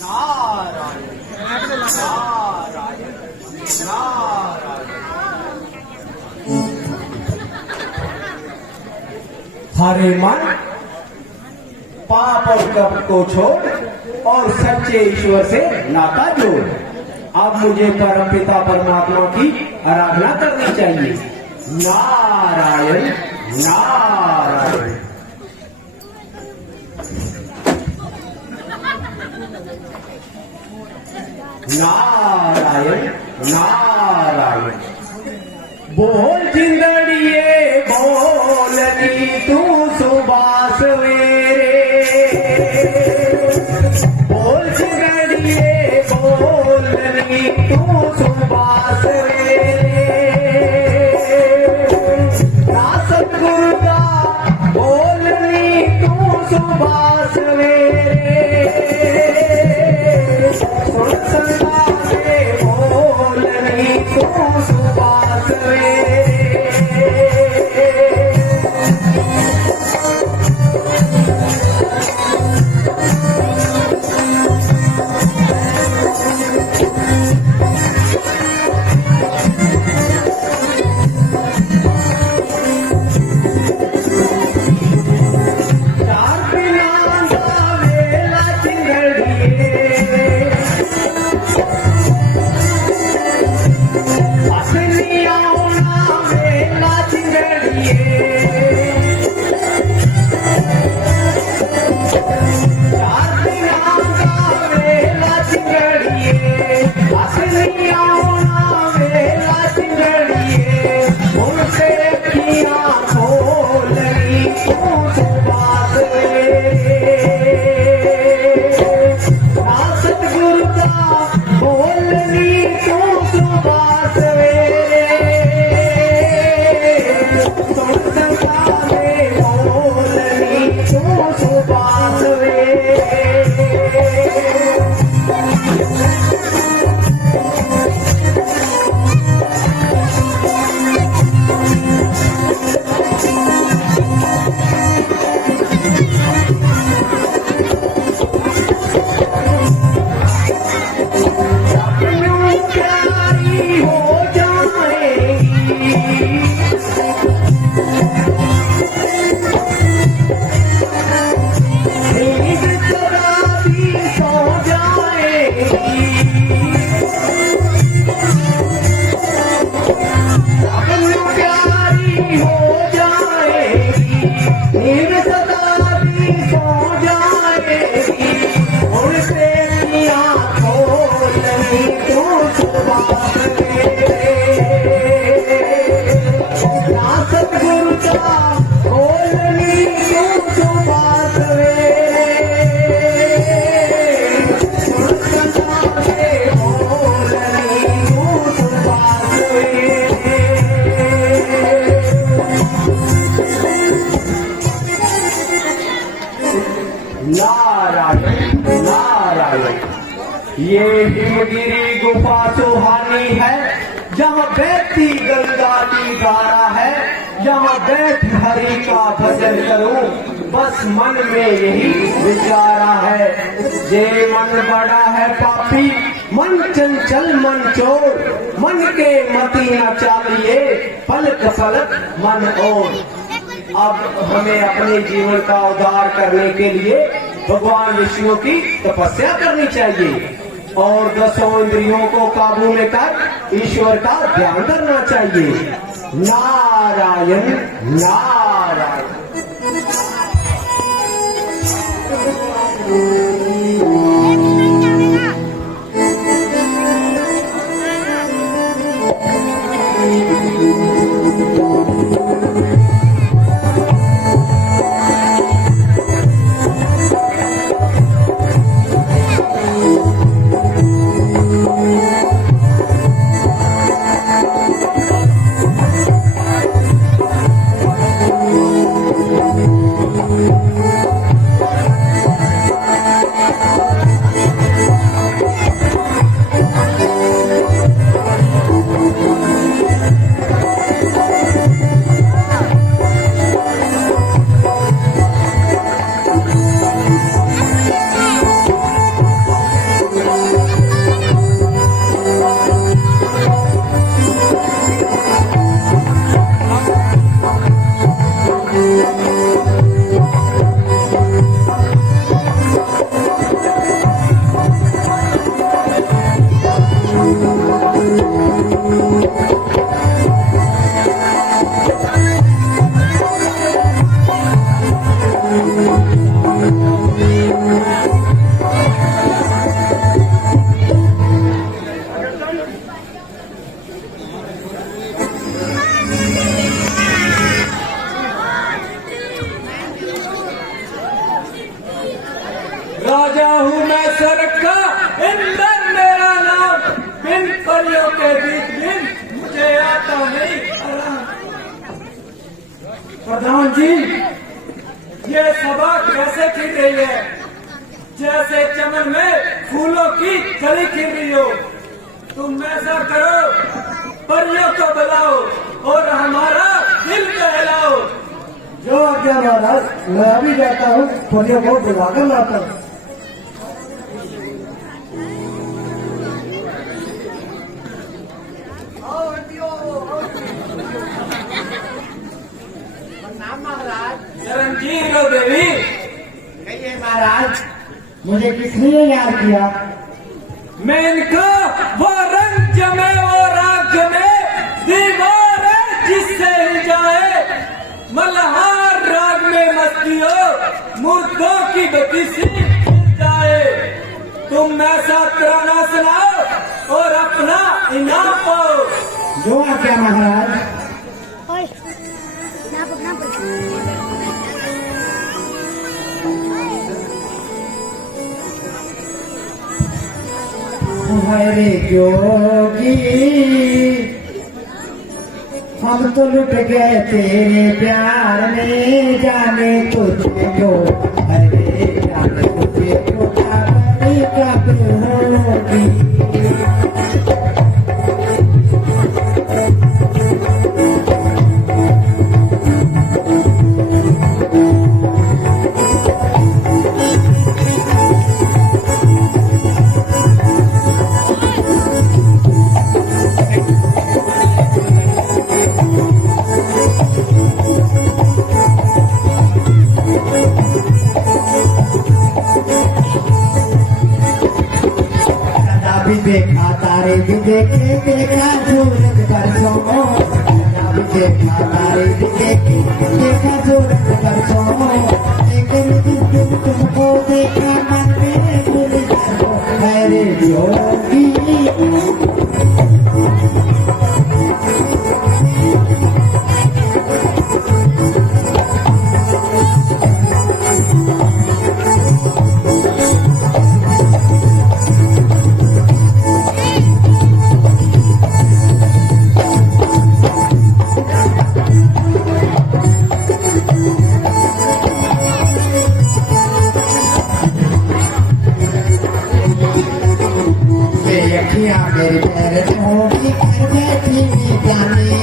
नारायण नारायण नारायण। हरे मन पाप और कपट को छोड़ और सच्चे ईश्वर से नाता जोड़। अब मुझे परमपिता परमात्मा की आराधना करनी चाहिए। नारायण नारायण। नारायण नारायण। बोल जिंदड़िए बोलनी तू सुबह सवेरे। बोल जिंदड़िए बोलनी तू सुबह सवेरे। ना सतगुरु दा बोलनी तू सुबह सवेरे। सुन संता दे बोलनी तू सुबह सवेरे। नारायण नारायण। ये हिमगिरी गुफा सुहानी है, जहाँ बैठी गंगा की धारा है। यहाँ बैठ हरि का भजन करूं, बस मन में यही विचारा है। ये मन बड़ा है पापी, मन चंचल मन चोर। मन के मति न चालिए, पलक पलक मन और। अब हमें अपने जीवन का उद्धार करने के लिए भगवान विष्णु की तपस्या करनी चाहिए और 10 इंद्रियों को काबू में कर ईश्वर का ध्यान करना चाहिए। नारायण नारायण। इंदर मेरा नाम, बिन परियों के बीच बिन मुझे आता नहीं आराम। प्रधान जी, ये सभा कैसे खिल रही है, जैसे चमन में फूलों की कली खिल रही हो। तुम ऐसा करो, परियों को बुलाओ और हमारा दिल बहलाओ। जो आज्ञा महाराज, मैं अभी जाता हूँ, परियों को बुलाकर लाता हूँ। चिरंजीव देवी। कहिए महाराज, मुझे किसने याद किया? मेनका वो रंग जमे वो राग जमे, दीवार जिससे हिल जाए। मल्हार राग में मस्ती हो, मुर्दों की गति से हिल जाए। तुम ऐसा तराना सुनाओ और अपना इनाम पाओ। जो आज्ञा महाराज। हरे जोगी, हम तो लुट गए तेरे प्यार में, जाने तुझे जो हरे जाने तुझे तो खबर कब होगी। देखा तारे भी देखे, देखा सूरज बरसों, भी देखा तारे भी देखे, देखा सूरज बरसों। लेकिन जिस दिन तुमको देखा मन में भूल जाओ, हरे जोगी। मेरे पैर में होगी कर बैठी गाने,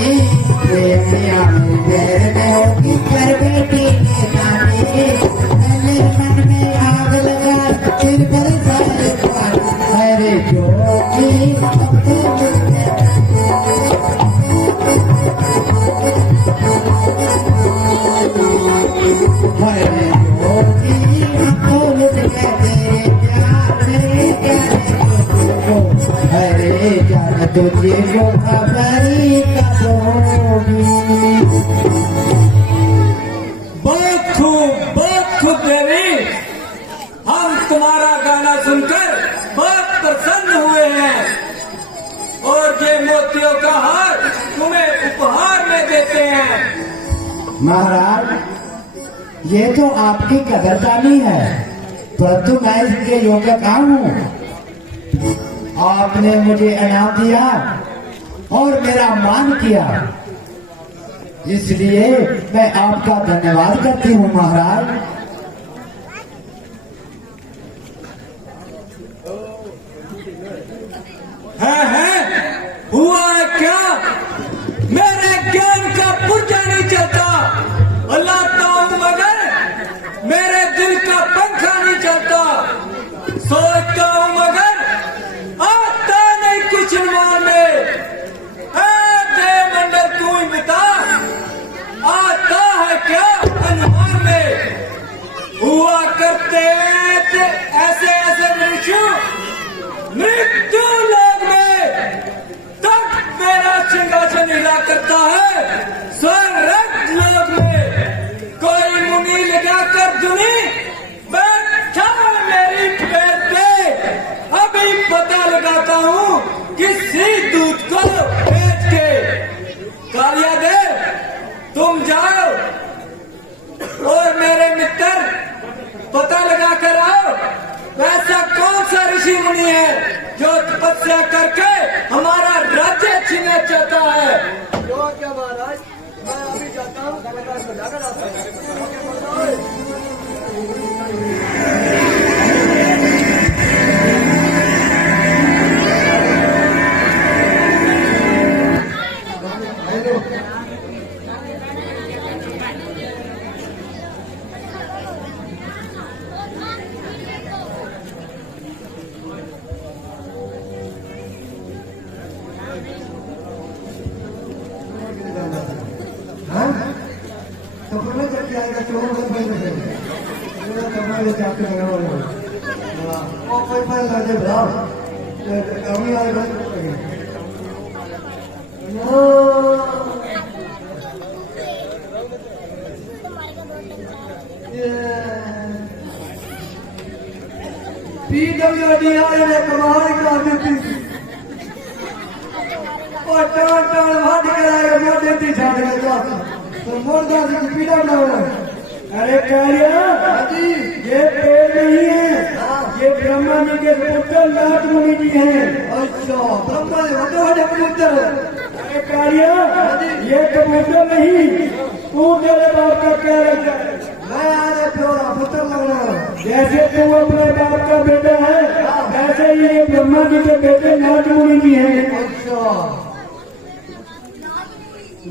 मेरे पैर में होगी कर बैठी गाने। मन में आग लगा फिर बरसाए पानी, हरे जोगी अब तो हरे जोगी हम तो लुट गए तेरे प्यार में। हरे जान तुझे जो खबरी कब होगी। बहुत खूब देवी, हम तुम्हारा गाना सुनकर बहुत प्रसन्न हुए हैं और ये मोतियों का हार तुम्हें उपहार में देते हैं। महाराज, ये तो आपकी कदरदानी है, परंतु मैं इसके योग्य काम हूँ। आपने मुझे इनाम दिया और मेरा मान किया, इसलिए मैं आपका धन्यवाद करती हूँ महाराज। है हुआ है क्या? मेरे ज्ञान का पुर्जा नहीं चलता, लाता हूं मगर मेरे दिल का पंखा नहीं चलता। सोचता हूं मगर आता नहीं कुछ मान में। देव मंडल तू ही बता, आता है क्या अनुमान में? हुआ करते थे ऐसे ऐसे मृत्यु लोग में, तब मेरा सिंहासन हिला करता है। स्वर्ग लोग में कोई मुनि लगा कर दुनी बैठा मेरी पैर पे। अभी पता लगाता हूँ किसी दूध को बेच के। कालिया देव, तुम जाओ और मेरे मित्र पता लगा कर आओ वैसा कौन सा ऋषि मुनि है जो तपस्या करके हमारा राज्य छीनना चाहता है? जो क्या महाराज, मैं अभी जाता हूँ, प्रकाश को जाकर आता हूँ। तो फिर मैं चल जाएगा चोरों को बंद कर मेरा कमाल जाके लगा हुआ है वो कोई पर लगे ब्रा कमी वाले बंद कर पीडब्ल्यूडी आए ने कमाल का देती और टाण टाण भाग कराए मोटे ती छाड़ गया तो मुर्दा से पीड़ा बनाओ। अरे कार्य जी ये पेड़ नहीं है, ये ब्रह्मा जी के पुत्र नाथ मुनि जी हैं। अच्छा ब्रह्मा ने बड़े बड़े कबूतर अरे कार्य ये कबूतर नहीं, तू तेरे बाप का क्या लगता है? मैं आने प्योरा पुत्र लग रहा हूँ। जैसे तू अपने बाप का बेटा है, वैसे ही ये ब्रह्मा जी के बेटे नाथ मुनि जी हैं। अच्छा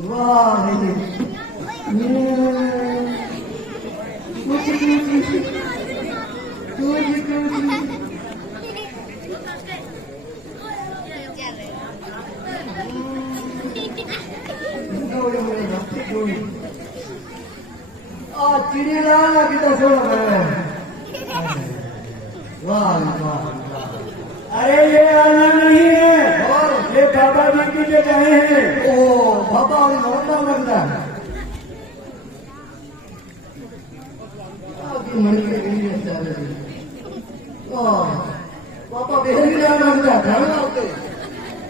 वाह चिड़िया कितना सोना है। वाह वाह अरे ये आना नहीं है, ये बाबा जी की जगह है। ओ बाबा और मोटा लगता है मन के लिए चले पापा बेहद लगता है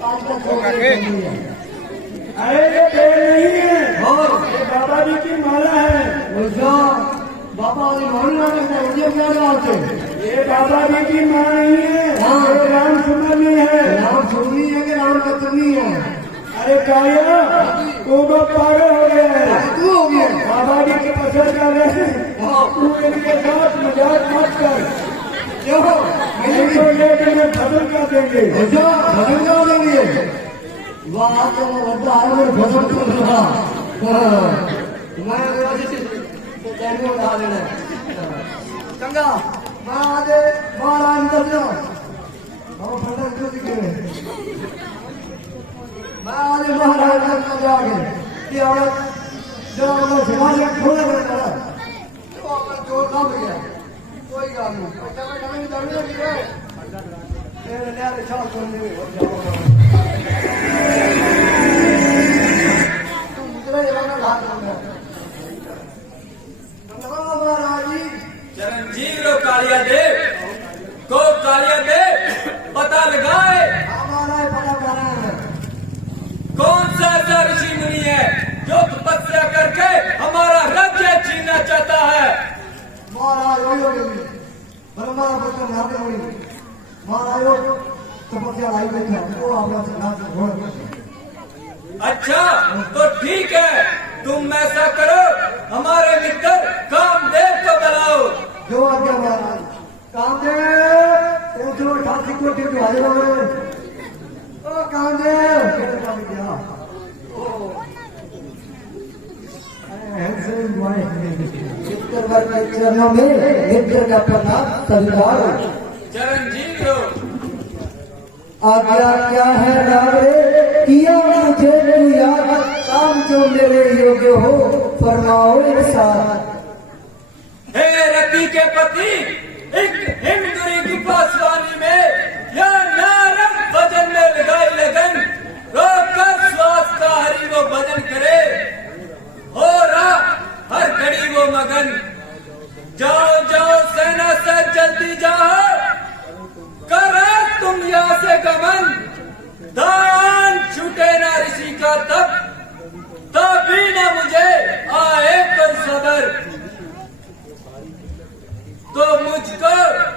आज का छोटा अरे ये पेड़ नहीं है, और ये बाबा जी की माला है। उसका बाबा वाली मोहन लगता है मुझे क्या बात है। ये बाबा जी की माँ नहीं है, हाँ। ये राम सुमनी है। राम सुननी है कि राम कतरनी है। अरे काया तू तो पागल हो गया है, तू हो गया बाबा जी की पसंद कर रहे हैं, तू इनके साथ मजाक मत कर, क्यों नहीं तो ये तुम्हें बदल कर देंगे। अच्छा भजन क्या देंगे। वाह तो बता है भजन कर रहा मैं चैनल उठा लेना चंगा मैं आज महाराज कर दो हम फंडा क्यों दिखे मैं आज महाराज का जाके कि औरत जो अपना समाज में खोला करता है तो अपना जोर काम गया कोई काम नहीं अच्छा मैं कभी दौड़ने लगी है तेरे नया छाल करने में हो जाओ चिरंजीव लो कालिया देव को कालिया देव पता लगाए कौन सा ऐसा ऋषि मुनि है जो तपस्या करके हमारा राज्य छीनना चाहता है। अच्छा तो ठीक है, तुम ऐसा करो हमारे मित्र कामदेव को बुलाओ। जो आज्ञा महाराज कामदेव जो 88 कोटि के हाजिर ओ कामदेव चरणों में मित्र का प्रणाम स्वीकार। चिरंजीव लो आज्ञा क्या है राम रे किया मुझे तू याद काम जो मेरे योग्य हो फरमाओ इरशाद। हे रति के पति एक हिंदुरी गुफा स्वामी में यह नारम भजन में लगाई लगन रोकर श्वास का हरि वो भजन करे हो रहा हर घड़ी वो मगन। जाओ जाओ सेना से जल्दी जाओ करे तुम यहाँ से गमन। दान छूटे ना ऋषि का तभी न मुझे आए कोई सबर। तो मुझको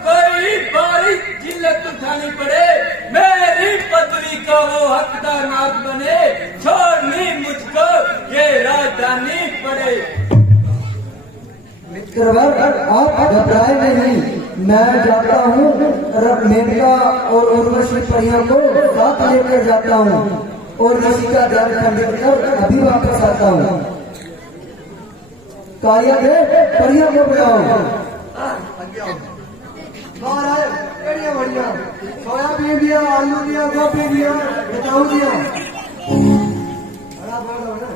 कोई बड़ी जिल्लत उठानी पड़े, मेरी पदवी का वो हकदार ना बने, छोड़नी मुझको ये राजधानी पड़े। मित्रवर, आप घबराए नहीं, मैं जाता हूँ और मेनका और उर्वशी परियों को साथ लेकर जाता हूँ और ऋषि का ध्यान खंडित कर अभी वापस आता हूँ। काया दे परियों को बुलाओ। महाराज बढ़िया बढ़िया, सोयाबीन दिया, आलू दिया, गोभी दिया, बचाऊ दिया। बड़ा बोल रहा हूँ ना।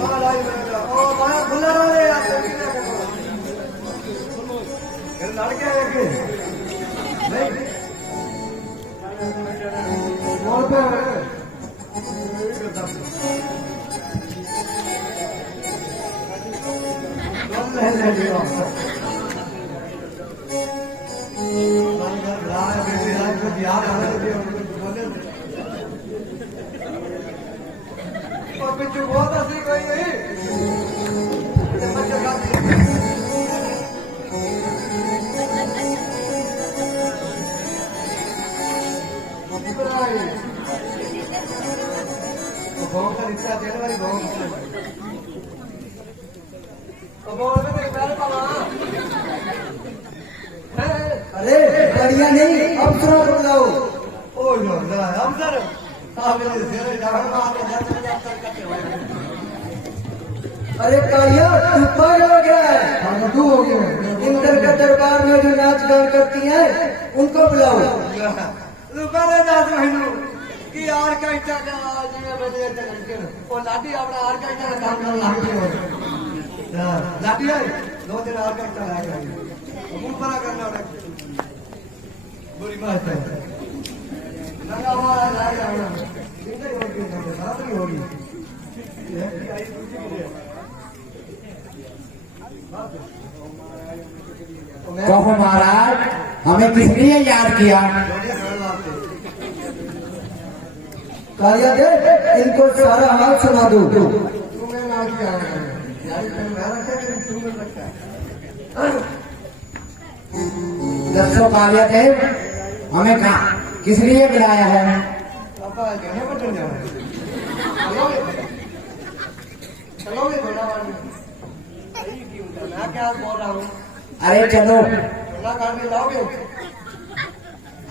महाराज खुला रहा है यार, लड़के नहीं बोल पे बहुत हंसी कोई नहीं। गाँव का रिक्शा देने वाली गाँव अरे बढ़िया नहीं, अब सुनो बुलाओ। हम सर अरे काया तू पागल हो गया है। तू हो गया इंद्र के दरबार में जो नाच गान करती है उनको बुलाओ। पहले 10 महीनों की आर्केस्ट्रा का वो लाठी अपना आर्केस्ट्रा का काम करना लाठी है 2 दिन आर्केस्ट्रा लाएगा मुंह करना बुरी बात है। लगा हमारा लाएगा होगी कहो महाराज, हमें किस लिए याद किया? कालिया दे इनको सारा हाल सुना दो। तुम्हें ना किया दसो कालिया देव, हमें कहा किस लिए बुलाया है? पापा गहने बटन जाना चलोगे थोड़ा मैं क्या बोल रहा हूँ। अरे चलो, थोड़ा करके लाओगे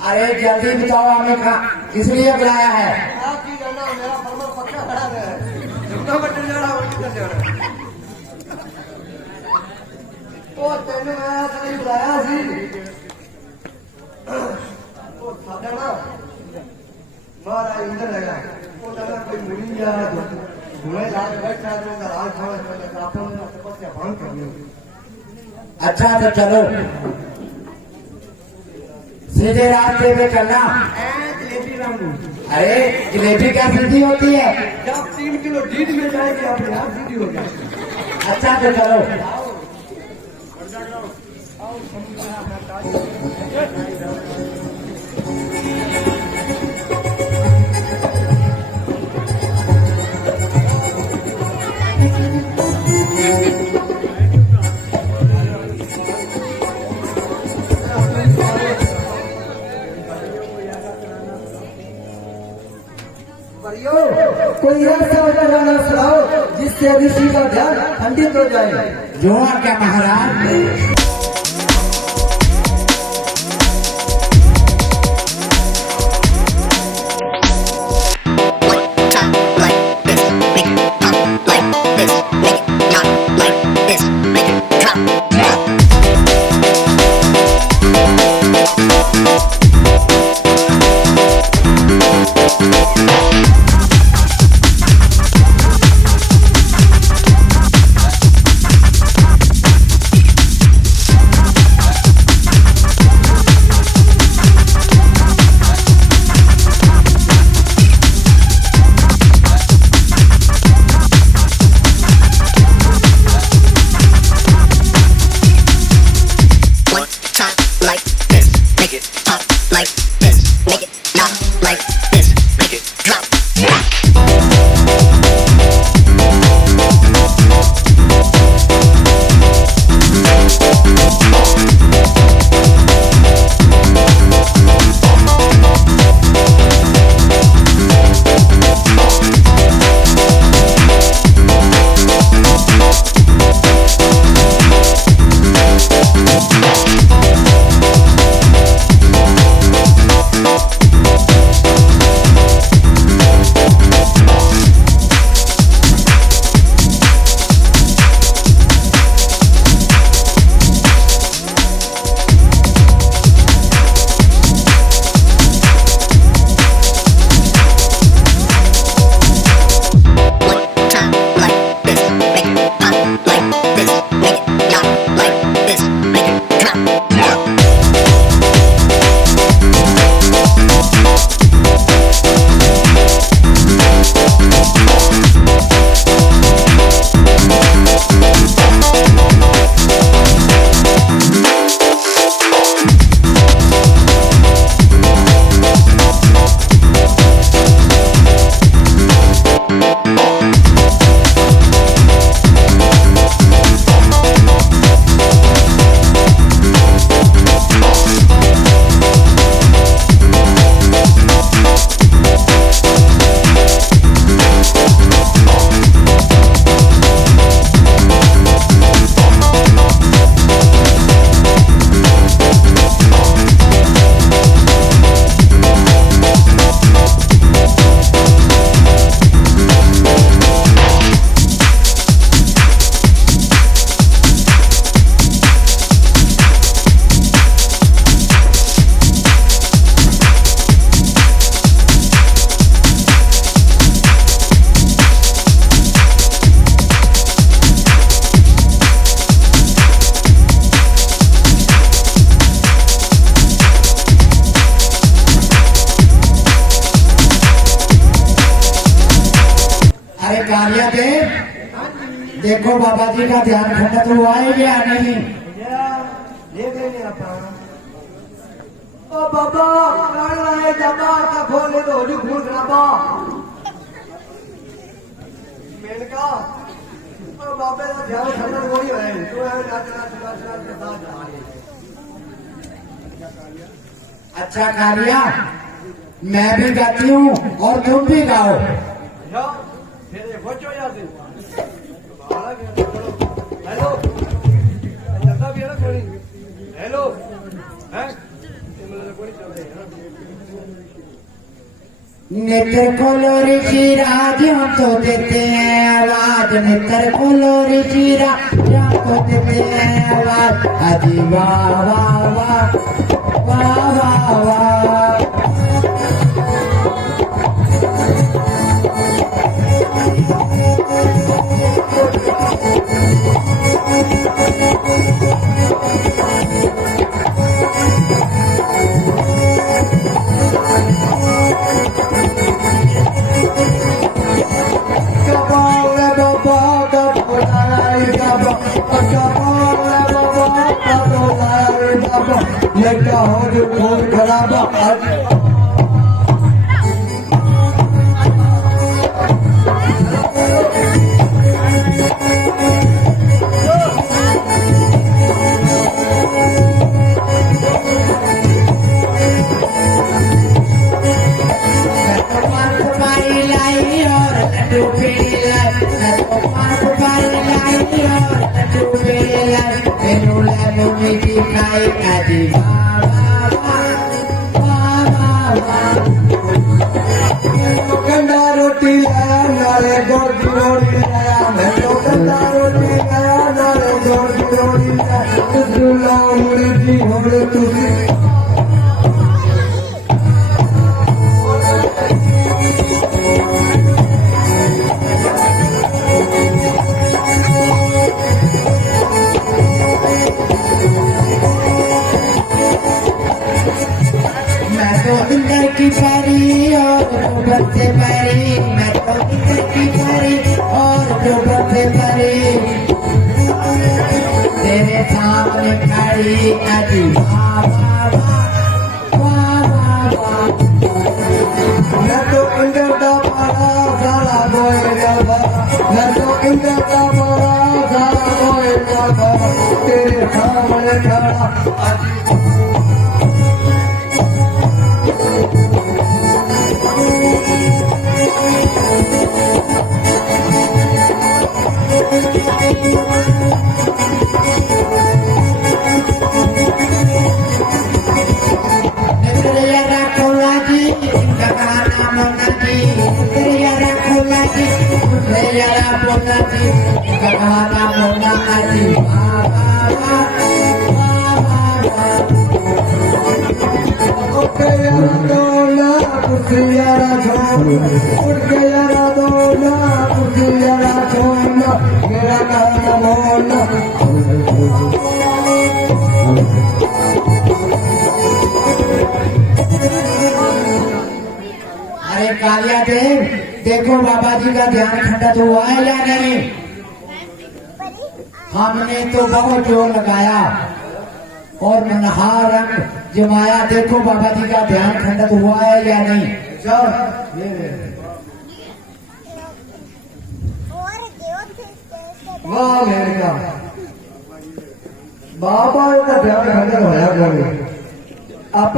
अरे जल्दी बताओ, हमें कहा किस लिए बुलाया है? आपकी जाना मेरा फर्मा पक्का खड़ा है। कितना बटन जाना और कितना जाना ओ तेन मैं तेन बुलाया सी ओ साडा ना महाराज इंदर लगा वो लगा कोई मुड़ी या धुएं लाल बैठा तो उनका राज खाना अपन तपस्या भंग करनी। अच्छा तो चलो, सीधे रास्ते पे चलना। जलेबी रामू अरे जलेबी क्या सीधी होती है? जब 3 किलो डीट में जाएगी अपने आप सीधी हो जाएगी। अच्छा तो चलो। कोई ऐसा गाना सुनाओ जिससे ऋषि का ध्यान खंडित हो जाए। जो क्या महाराज? देखो बाबा जी का ध्यान खंडत हुआ है या नहीं? देख लेने अपना ओ बाबा कान लाए जाबा का खोले तो हो खून खराबा मेनका ओ बाबे का ध्यान खंडन वही है तू है नाच के साथ जा रही अच्छा कालिया, मैं भी गाती हूँ और तुम भी गाओ। या फिर ये बच्चों याद है हेलो जल्दा भी है ना कोई हेलो हैं ये मतलब कोई चल रही है नेत्र कोलोरी चीरा हम तो देते हैं आवाज, नेत्र कोलोरी चीरा हमको देते हैं आवाज। अजी वाह वाह वाह वाह वाह वाह। लेकर हो जो खून खराबा गंदा रोटी लाया नाले गोड़ की रोटी लाया मैं तो गंदा रोटी लाया नाले गोड़ की रोटी लाया तुझला मुड़ी जी होड़ तुझी इंद्र की परी और ध्रुव से परी, मैं तो इंद्र की परी और ध्रुव से परी, तेरे सामने खड़ी अजी वाह वाह वाह वाह वाह। मैं तो इंद्र का बड़ा सारा गोएगा मैं तो इंद्र का बड़ा सारा गोएगा तेरे सामने खड़ा अजी उठ गया दोना मेरा काम मोना अरे कालिया देव, देखो बाबा जी का ध्यान खंडत हुआ है या नहीं? हमने तो बहुत जोर लगाया और मनहार रंग जमाया, देखो बाबा जी का ध्यान खंडत हुआ है या नहीं? वाह मेरे बाबा का ध्यान खंडन होया कोनी आप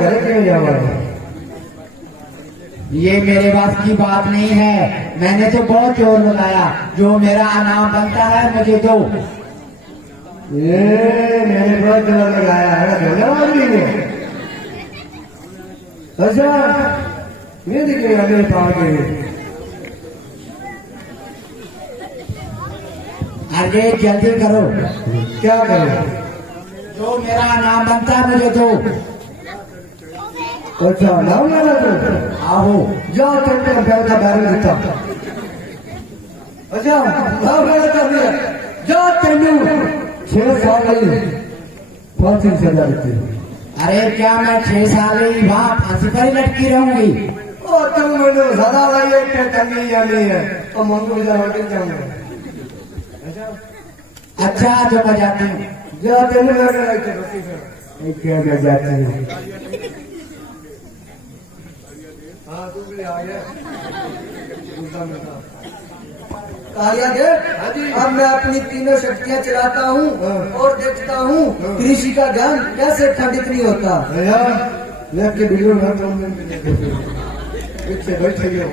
घर क्यों जावा ये मेरे पास की बात नहीं है, मैंने तो बहुत जोर लगाया, जो मेरा इनाम बनता है मुझे दो। ये मेरे पास जोर लगाया है धन्यवाद भी ने अच्छा ये देखिए अगले पाँव के अरे जल्दी करो, क्या करो जो मेरा इनाम बनता है मुझे दो। अच्छा नाम लेना तो आओ जा तेरे बैल का बैरल देता अच्छा नाम लेना कर लिया जा तेनू 6 साल गई फांसी की सजा देती अरे क्या मैं 6 साल ही वहाँ फांसी पर ही लटकी रहूंगी? और तुम मैंने सदा लाइए क्या करनी या नहीं है तो मंगू जा के जाऊंगा अच्छा तो मैं जाती हूँ। जा तेने मैं कर आई रोटी फिर नहीं क्या मैं जाती हूँ। हाँ तू भी आ गया दूसरा मिलता कालिया देव अब मैं अपनी तीनों शक्तियाँ चलाता हूँ और देखता हूँ ऋषि का ज्ञान कैसे खंडित नहीं होता यार देख के वीडियो ना तुम पीछे बैठे हो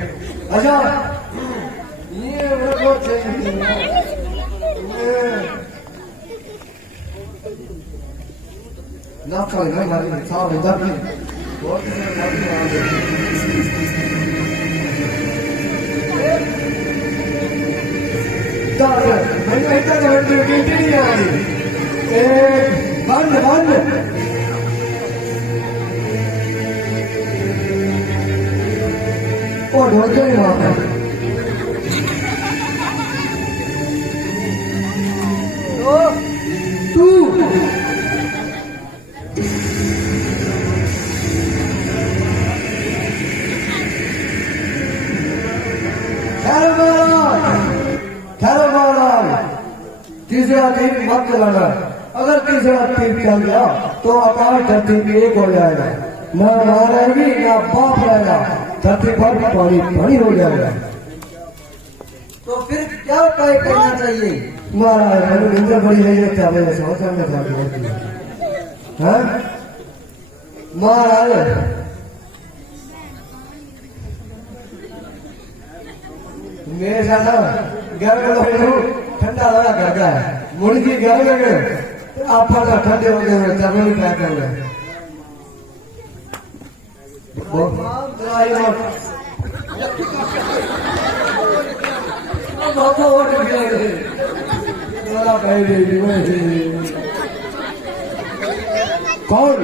अच्छा ये मेरे को चाहिए ना चल ना मारी साहब इधर भी बहुत मैंने इतना गिनती नहीं आ रही एक बंद बंद और ढोलते नहीं वहां पर तू ठहरो महाराज तीसरा तीर मत चलाना अगर तीसरा तीर चल गया तो आकाश धरती में एक हो जाएगा न माँ रहेगी न बाप रहेगा धरती पर पानी पानी हो जाएगा तो फिर क्या उपाय करना चाहिए महाराज मैंने निंदा बड़ी है ये क्या मेरे सोचा में था महाराज मेरे साथ गर्म ठंडा लगा कर गया मुर्गी गर्म लगे आप ठंडे हो गए चलो क्या कर रहे कौन?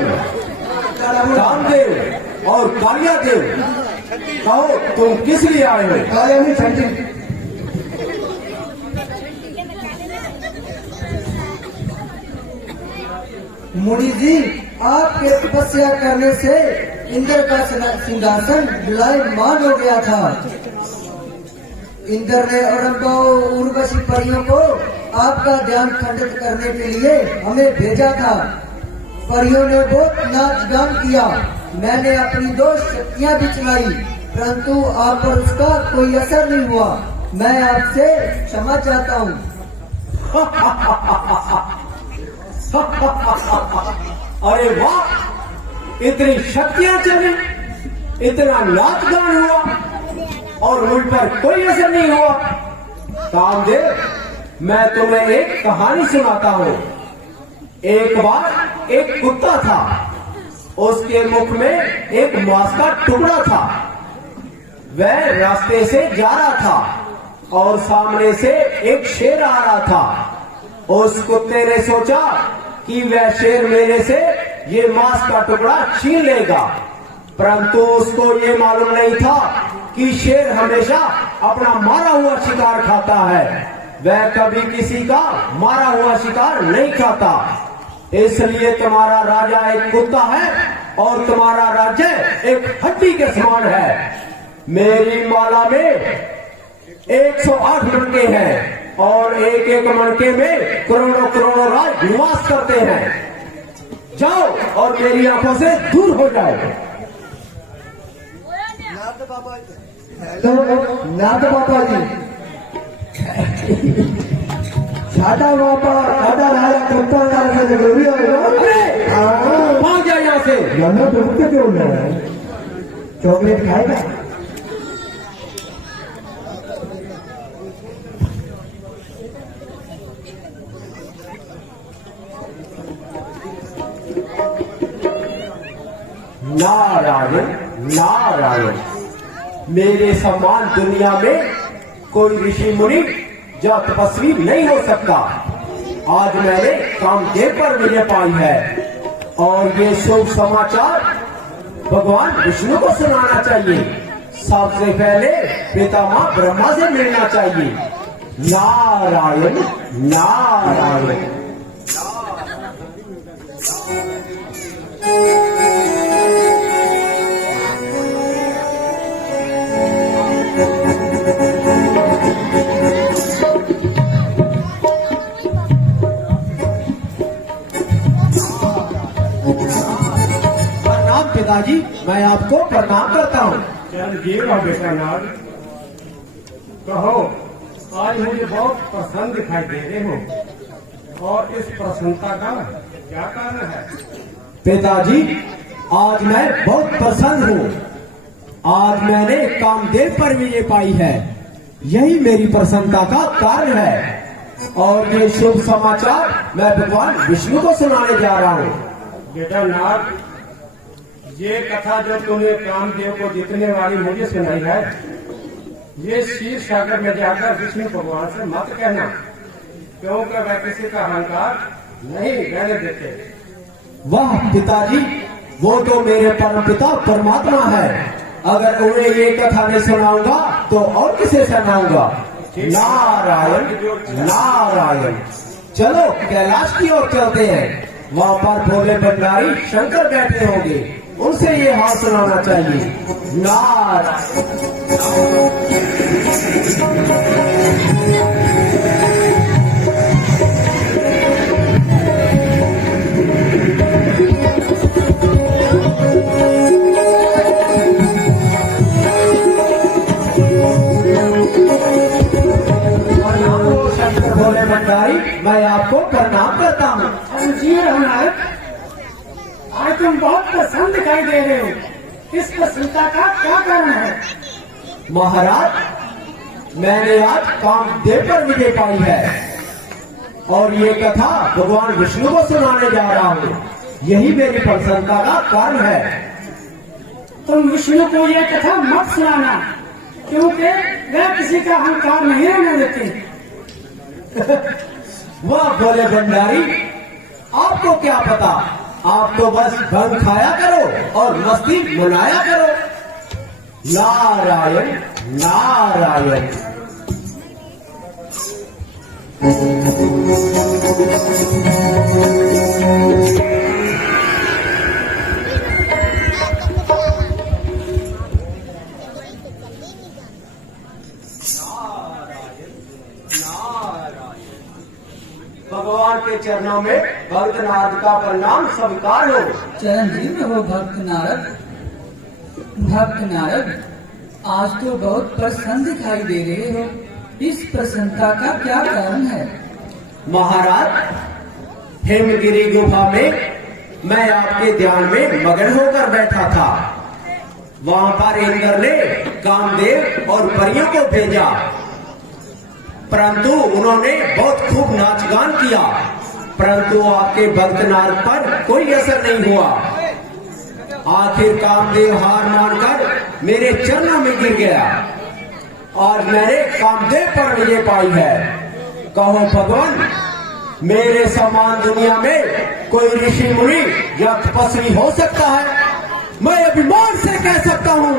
कामदेव और कालिया देव, कहो तुम किस लिए आए हो? कालिया नहीं ठंडी मुनि जी आपके तपस्या करने से इंद्र का सिंहासन विलायमान हो गया था। इंद्र ने और उर्वशी परियों को आपका ध्यान खंडित करने के लिए हमें भेजा था। परियों ने बहुत नाच गान किया, मैंने अपनी 2 शक्तियां भी चलाई, परंतु आप पर उसका कोई असर नहीं हुआ। मैं आपसे क्षमा चाहता हूँ। अरे वाह, इतनी शक्तियां चली, इतना नाच गान हुआ और मुझ पर कोई असर नहीं हुआ। कामदेव, मैं तुम्हें एक कहानी सुनाता हूँ। एक बार एक कुत्ता था, उसके मुख में एक मांस का टुकड़ा था। वह रास्ते से जा रहा था और सामने से एक शेर आ रहा था। उस कुत्ते ने सोचा कि वह शेर मेरे से ये मांस का टुकड़ा छीन लेगा, परंतु उसको ये मालूम नहीं था कि शेर हमेशा अपना मारा हुआ शिकार खाता है, वह कभी किसी का मारा हुआ शिकार नहीं खाता। इसलिए तुम्हारा राजा एक कुत्ता है और तुम्हारा राज्य एक हड्डी के समान है। मेरी माला में 108 मणके हैं और एक एक मणके में करोड़ों करोड़ों राज निवास करते हैं। जाओ और मेरी आंखों से दूर हो जाओ। नाथ बाबा जी, साडा बाबा साडा राजा कुत्ता राजा जरूरी है। भाग जाए यहाँ से। जाना तो मुझे क्यों ना चॉकलेट खाएगा? नारायण नारायण, मेरे समान दुनिया में कोई ऋषि मुनि या तपस्वी नहीं हो सकता। आज मैंने कामदेव पर विजय पाई है और ये शुभ समाचार भगवान विष्णु को सुनाना चाहिए। सबसे पहले पितामह ब्रह्मा से मिलना चाहिए। नारायण नारायण। पिताजी, मैं आपको प्रणाम करता हूँ। चल ये रहा बेटा नाग, कहो आज मुझे बहुत प्रसन्न दिखाई दे रहे हो, और इस प्रसन्नता का क्या कारण है? पिताजी, आज मैं बहुत प्रसन्न हूँ। आज मैंने कामदेव पर विजय पाई है, यही मेरी प्रसन्नता का कारण है। और ये शुभ समाचार मैं भगवान विष्णु को सुनाने जा रहा हूँ। बेटा नाग, ये कथा जो तूने कामदेव को जीतने वाली मुझे सुनाई है, ये क्षीर सागर में जाकर विष्णु भगवान से मत कहना, क्योंकि वह किसी का अहंकार नहीं रहने देते। वाह पिताजी, वो तो मेरे परम पिता परमात्मा है। अगर उन्हें ये कथा नहीं सुनाऊंगा तो और किसे सुनाऊंगा? नारायण नारायण। चलो कैलाश की ओर चलते हैं, वहाँ पर भोले भंडारी शंकर बैठे होंगे, उनसे ये हाथ सुनाना चाहिए। नारायण। भोले भंडारी, मैं आपको प्रणाम करता हूँ। जी रघुनाथ, आज तुम बहुत प्रसन्न दिखाई दे रहे हो, इस प्रसन्नता का क्या कारण है? महाराज, मैंने आज कामदेव पर विजय पाई है, और ये कथा भगवान विष्णु को सुनाने जा रहा हूँ, यही मेरी प्रसन्नता का कारण है। तुम विष्णु को यह कथा मत सुनाना, क्योंकि वह किसी का अहंकार नहीं रहने देते। वाह भोले भंडारी, आपको क्या पता, आप तो बस भंग खाया करो और मस्ती मनाया करो। नारायण नारायण। भगवान के चरणों में भक्त नारद का प्रणाम स्वीकार हो। चिरंजीव हो भक्त नारद। भक्त नारद, आज तो बहुत प्रसन्न दिखाई दे रहे हो, इस प्रसन्नता का क्या कारण है? महाराज, हेमगिरी गुफा में मैं आपके ध्यान में मगन होकर बैठा था। वहाँ पर इंद्र ने कामदेव और परियों को भेजा, परंतु उन्होंने बहुत खूब नाच गान किया, परंतु आपके भक्त नारद पर कोई असर नहीं हुआ। आखिर कामदेव हार मानकर मेरे चरणों में गिर गया, और मैंने कामदेव पर विजय पाई है। कहो भगवान, मेरे समान दुनिया में कोई ऋषि मुनि या तपस्वी हो सकता है? मैं अभिमान से कह सकता हूँ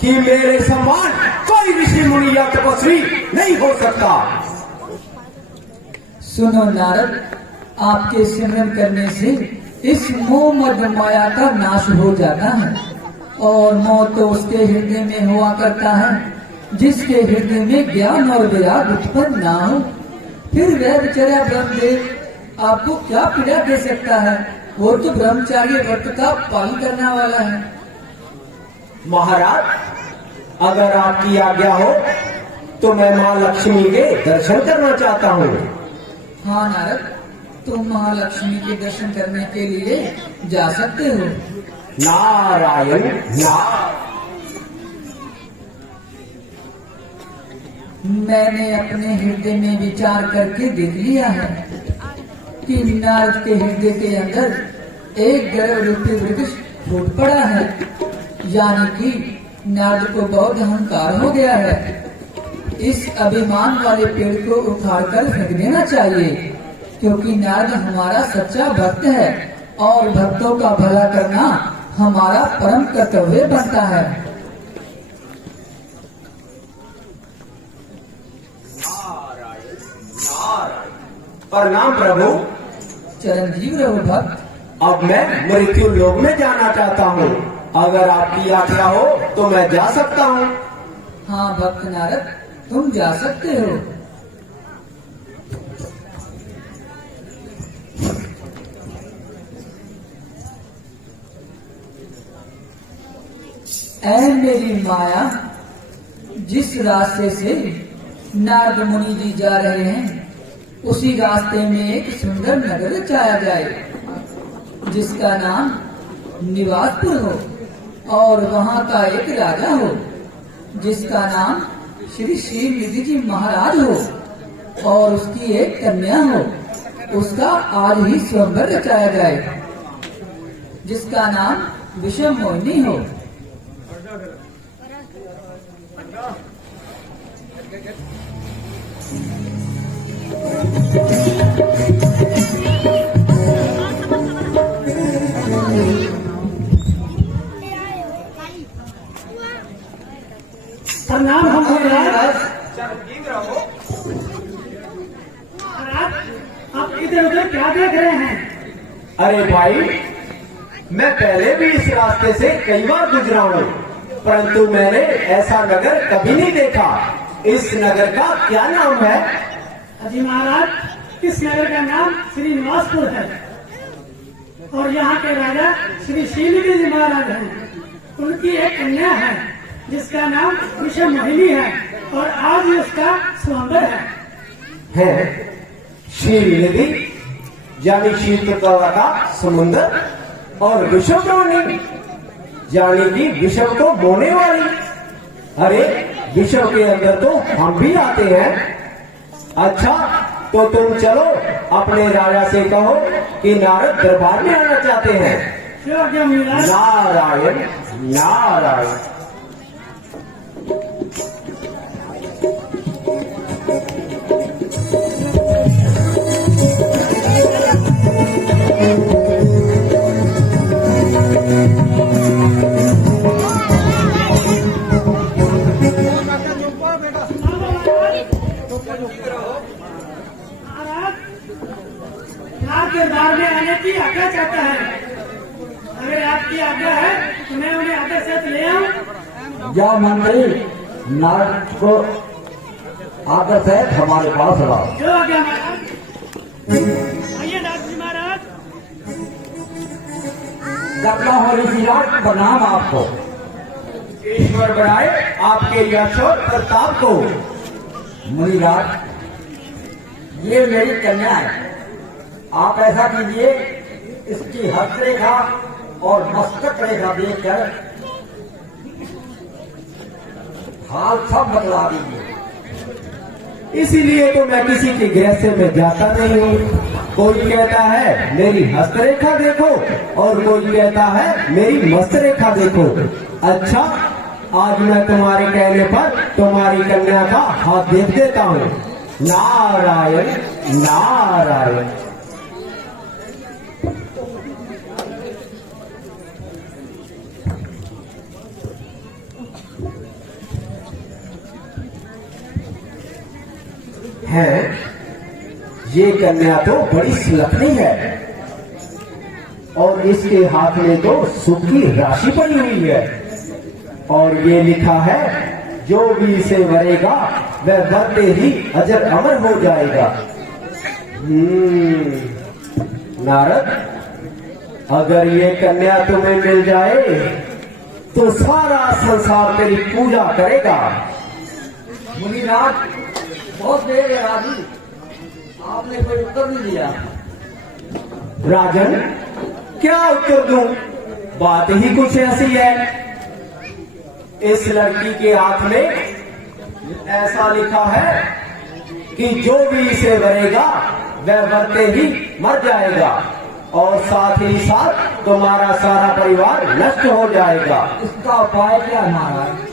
कि मेरे समान कोई ऋषि मुनि या तपस्वी नहीं हो सकता। सुनो नारद, आपके सिमरन करने से इस मोह मद माया का नाश हो जाता है, और मोह तो उसके हृदय में हुआ करता है जिसके हृदय में ज्ञान और विराग उत्पन्न ना हो। फिर वैधचर्या ब्रह्मदेव आपको क्या पीड़ा दे सकता है? वो तो ब्रह्मचार्य व्रत का पालन करने वाला है। महाराज, अगर आपकी आज्ञा हो तो मैं माँ लक्ष्मी के दर्शन करना चाहता हूँ। हाँ नारद, तुम महालक्ष्मी के दर्शन करने के लिए जा सकते हो। नारायण नारायण। मैंने अपने हृदय में विचार करके देख लिया है कि नारद के हृदय के अंदर एक गर्व रूपी वृक्ष फूट पड़ा है, यानी कि नारद को बहुत अहंकार हो गया है। इस अभिमान वाले पेड़ को उखाड़कर फेंक देना चाहिए, क्योंकि नारद हमारा सच्चा भक्त है, और भक्तों का भला करना हमारा परम कर्तव्य बनता है। प्रणाम प्रभु। चिरंजीव रहो भक्त। अब मैं मृत्यु लोक में जाना चाहता हूँ, अगर आपकी आज्ञा हो तो मैं जा सकता हूँ। हाँ भक्त नारद, तुम जा सकते हो। ऐ मेरी माया, जिस रास्ते से नारद मुनि जी जा रहे हैं उसी रास्ते में एक सुंदर नगर रचाया जाए जिसका नाम निवासपुर हो और वहाँ का एक राजा हो जिसका नाम श्री श्री निधि जी महाराज हो और उसकी एक कन्या हो। उसका आज ही स्वयंवर रचाया जाए जिसका नाम विषम मोहिनी हो। प्रणाम हम महाराज। आप इधर उधर क्या देख रहे हैं? अरे भाई, मैं पहले भी इस रास्ते से कई बार गुजरा हूँ, परंतु मैंने ऐसा नगर कभी नहीं देखा। इस नगर का क्या नाम है? अजी महाराज, इस नगर का नाम श्रीनिवासपुर है और यहाँ के राजा श्री श्रीनिधि जी महाराज हैं। उनकी एक कन्या है जिसका नाम विषम मोहिनी है और आज ही उसका स्वयंवर है। श्रीनिधि यानी शीतलता का समुन्दर और विषम मोहिनी यानी कि विषम को बोने वाली। अरे विषम के अंदर तो हम भी आते हैं। अच्छा, तो तुम चलो अपने राजा से कहो कि नारद दरबार में आना चाहते हैं। क्यों क्या महाराज? नारायण नारायण। दरबार में आने की आज्ञा चाहता है। अगर आपकी आज्ञा है तो मैं उन्हें आगे से ले आऊं। या मंत्री नारद को आदर से हमारे पास लाओ। जो आज्ञा महाराज। आइए नारद जी महाराज। करता हूँ ऋषिराज प्रणाम आपको। ईश्वर बढ़ाए आपके यश और प्रताप को। मुनिराज, ये मेरी कन्या है। आप ऐसा कीजिए, इसकी हस्तरेखा और मस्तक रेखा देखकर हाल सब बतला दीजिए। इसीलिए तो मैं किसी के गृह में जाता नहीं हूँ। कोई कहता है मेरी हस्तरेखा देखो और कोई कहता है मेरी मस्तरेखा देखो। अच्छा, आज मैं तुम्हारे कहने पर तुम्हारी कन्या का हाथ देख देता हूँ। नारायण नारायण। है, ये कन्या तो बड़ी सुलक्षणी है और इसके हाथ में तो सुख की राशि पड़ी हुई है और ये लिखा है जो भी इसे वरेगा वह वरते ही अजर अमर हो जाएगा। नारद, अगर ये कन्या तुम्हें मिल जाए तो सारा संसार तेरी पूजा करेगा। मुनिराज, बहुत देर है राजी, आपने कोई उत्तर नहीं दिया। राजन, क्या उत्तर दूं? बात ही कुछ ऐसी है। इस लड़की के हाथ में ऐसा लिखा है कि जो भी इसे वरेगा वह वरते ही मर जाएगा और साथ ही साथ तुम्हारा सारा परिवार नष्ट हो जाएगा। इसका उपाय क्या है महाराज?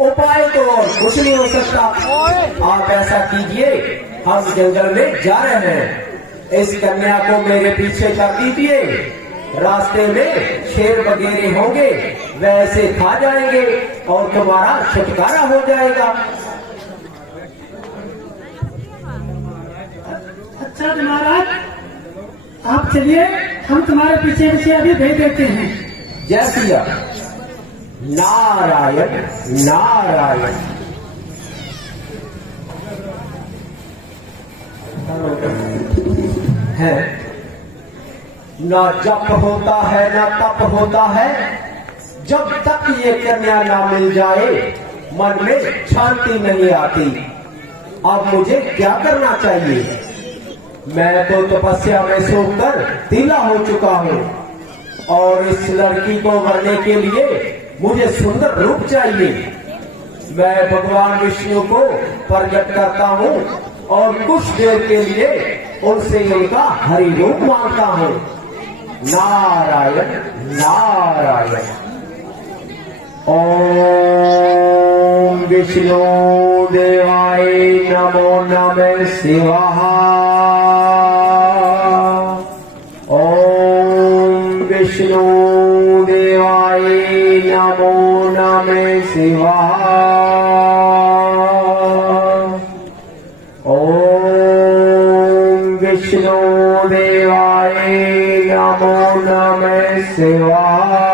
उपाय तो और कुछ नहीं हो सकता। आप ऐसा कीजिए, हम जंगल में जा रहे हैं, इस कन्या को मेरे पीछे कर दीजिए। रास्ते में शेर वगैरह होंगे, वैसे खा जाएंगे और तुम्हारा छुटकारा हो जाएगा। अच्छा तो महाराज, आप चलिए, हम तुम्हारे पीछे पीछे अभी भेज देते हैं। जय सिया नारायण नारायण। है ना जप होता है ना तप होता है, जब तक ये कन्या ना मिल जाए मन में शांति नहीं आती। अब मुझे क्या करना चाहिए? मैं तो तपस्या में सोकर तीला हो चुका हूँ और इस लड़की को मरने के लिए मुझे सुंदर रूप चाहिए। मैं भगवान विष्णु को प्रकट करता हूँ और कुछ देर के लिए उनसे उनका हरि रूप मांगता हूँ। नारायण नारायण। ओम विष्णु देवाय नमो नमः शिवाय। ओम विष्णु देवाय नमो नमः शिवाय। ओम विष्णु देवाय नमो नमः शिवाय।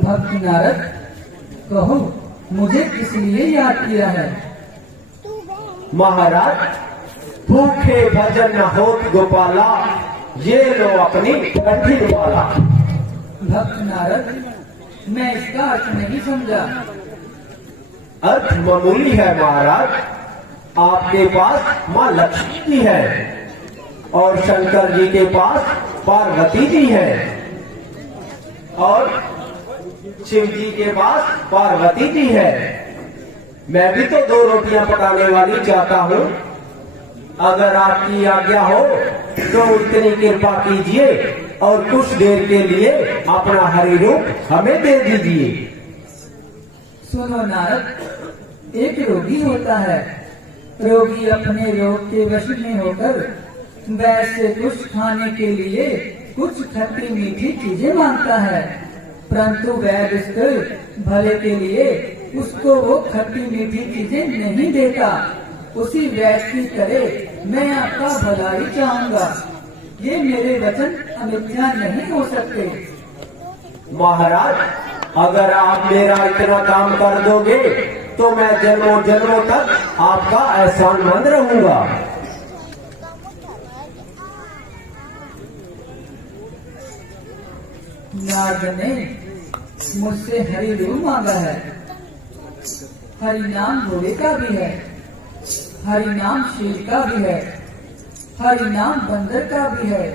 भक्त नारद, कहो मुझे किस लिए याद किया है? महाराज, भूखे भजन न होत गोपाला, ये लो अपनी कठिन वाला। भक्त नारद, मैं इसका अर्थ नहीं समझा। अर्थ मामूली है महाराज। आपके पास माँ लक्ष्मी जी है और शंकर जी के पास पार्वती जी है और शिव जी के पास पार्वती जी है। मैं भी तो 2 रोटियां पकाने वाली चाहता हूँ। अगर आपकी आज्ञा हो तो इतनी कृपा कीजिए और कुछ देर के लिए अपना हरि रूप हमें दे दीजिए। सुनो नारद, एक रोगी होता है। रोगी अपने रोग के वश में होकर वैद्य से कुछ खाने के लिए कुछ खट्टी मीठी चीजें मांगता है, परंतु वैद्य उसके भले के लिए उसको वो खट्टी मीठी चीजें नहीं देता। उसी वैद्य की तरह मैं आपका भला ही चाहूंगा। ये मेरे वचन अमिथ्या नहीं हो सकते। महाराज, अगर आप मेरा इतना काम कर दोगे तो मैं जन्मों जन्मों तक आपका एहसानमंद रहूंगा। नारद ने मुझसे हरि रूप मांगा है। हरि नाम घोड़े का भी है, हरि नाम शेर का भी है, हरि नाम बंदर का भी है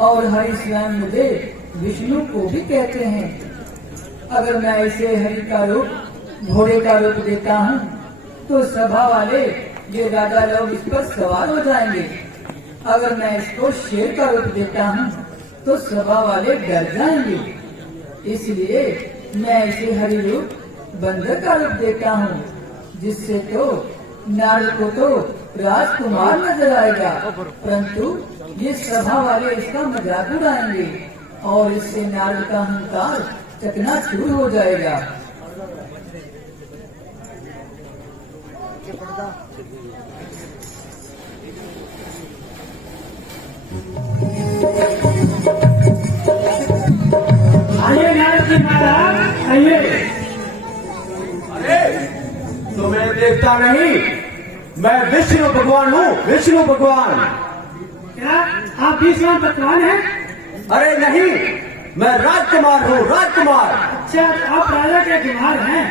और हरि स्वयं मुझे विष्णु को भी कहते हैं। अगर मैं इसे हरि का रूप घोड़े का रूप देता हूँ तो सभा वाले ये राजा लोग इस पर सवार हो जाएंगे। अगर मैं इसको शेर का रूप देता हूँ तो सभा वाले डर जाएंगे। इसलिए मैं इसे हरि रूप बंदर का रूप देता हूँ, जिससे तो नारद को तो राजकुमार नजर आएगा, परंतु ये सभा वाले इसका मजाक उड़ाएंगे और इससे नारद का अहंकार चकनाचूर हो जाएगा। आइए नारद जी महाराज, आइए। अरे, तुम्हें देखता नहीं? मैं विष्णु भगवान हूँ, विष्णु भगवान। क्या आप विष्णु भगवान हैं? अरे नहीं, मैं राजकुमार हूँ, राजकुमार। अच्छा, आप राजा के कुमार हैं।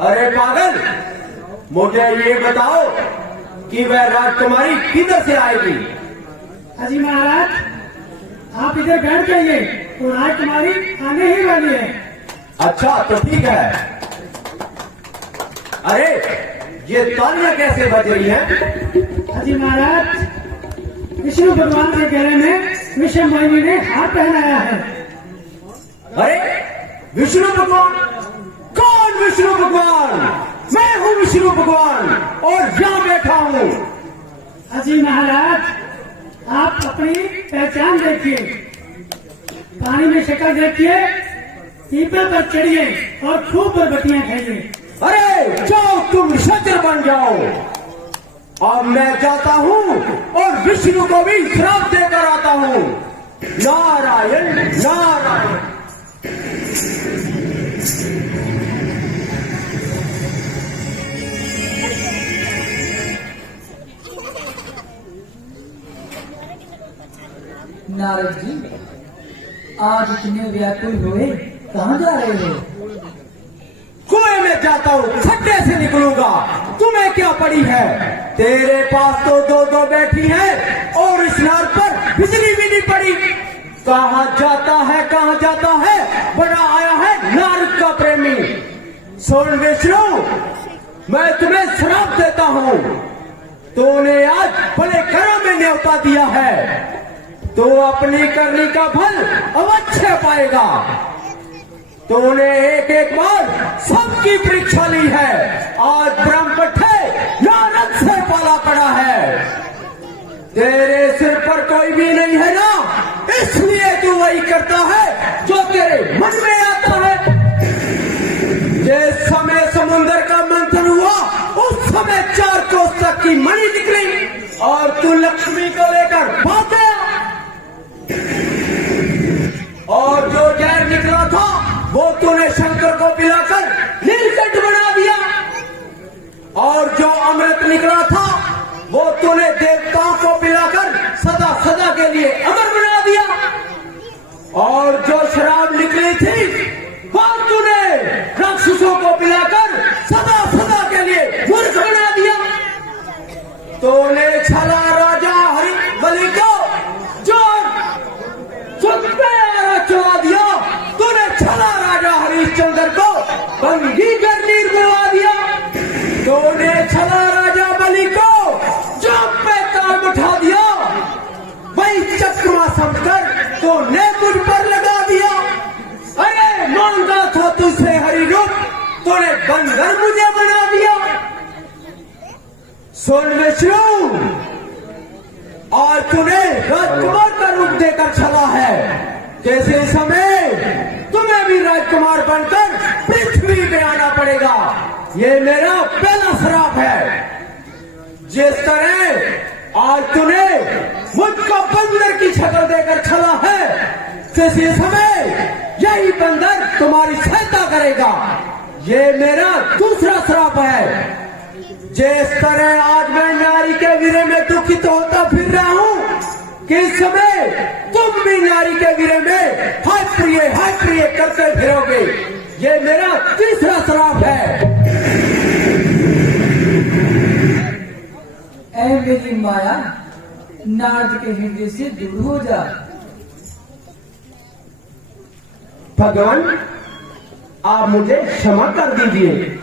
अरे पागल, मुझे ये बताओ कि वह राजकुमारी किधर से आएगी? हाजी महाराज, आप इधर बैठ जाइए, तो राजकुमारी आने ही वाली है। अच्छा तो ठीक है। अरे, ये तालियां कैसे बज रही हैं? हाजी महाराज, विष्णु भगवान के गले में विष्णु मोहिनी ने हाथ पहनाया है। अरे, विष्णु भगवान? कौन विष्णु भगवान? मैं हूँ विष्णु भगवान और यहाँ बैठा हूँ। हाजी महाराज, आप अपनी पहचान देखिए, पानी में शक्ल देखिए, पीपल पर चढ़िए और खूब बरबटियां खाइए। अरे जाओ, तुम शत्र बन जाओ। अब मैं जाता हूँ और विष्णु को भी श्राप देकर आता हूँ। नारायण नारायण। नारद जी, आज इतने व्याकुल हुए, कहाँ जा रहे हो? कुएं में जाता हूँ, खड्डे से निकलूंगा। तुम्हें क्या पड़ी है? तेरे पास तो दो बैठी है और इस नार पर बिजली भी नहीं पड़ी। कहाँ जाता है, कहाँ जाता है? बड़ा आया है नारद का प्रेमी। सुन विष्णु, मैं तुम्हें श्राप देता हूँ। तूने आज बड़े घरों में न्योता दिया है, तो अपनी करनी का फल अवश्य पाएगा। तूने एक एक बार सबकी परीक्षा ली है। आज ब्रह्मपट्टे नारद से पाला पड़ा है। तेरे सिर पर कोई भी नहीं है ना, इसलिए तू वही करता है जो तेरे मन में आता है। जिस समय समुद्र का मंथन हुआ, उस समय 4 कोस तक की मणि निकली और तू लक्ष्मी को लेकर भाग गया। और जो जहर निकला था, वो तूने शंकर को पिलाकर नीलकंठ बना दिया। और जो अमृत निकला था, वो तूने देवताओं को पिलाकर सदा सदा के लिए अमर बना दिया। और जो शराब निकली थी, वो तूने राक्षसों को पिलाकर सदा सदा के लिए मूर्ख बना दिया। तूने छला राजा हरि बलि को जो चला दिया। तूने छला राजा हरिश्चंद्र को बंदी कर निर्मूला दिया। तूने छला राजा बलि को जो पे ताल उठा दिया, वही चक्रमा समझकर तूने मुझ पर लगा दिया। अरे मांगा था तुझसे हरि रूप, तूने बंदर मुझे बना दिया। सुन विष्णु, और तूने राजकुमार का रूप देकर छला है। जैसे समय तुम्हें भी राजकुमार बनकर पृथ्वी पे आना पड़ेगा। ये मेरा पहला श्राप है। जिस तरह आज तूने मुझको बंदर की शक्ल देकर छला है, किसी समय यही बंदर तुम्हारी सहायता करेगा। ये मेरा दूसरा श्राप है। जिस तरह आज मैं नारी के विरह में दुखित होता फिर रहा हूँ, किस समय तुम भी नारी के विरह में हाय प्रिय करते फिरोगे। ये मेरा तीसरा श्राप है। ऐ मेरी माया, नारद के हृदय से दूर हो जा। भगवान, आप मुझे क्षमा कर दीजिए।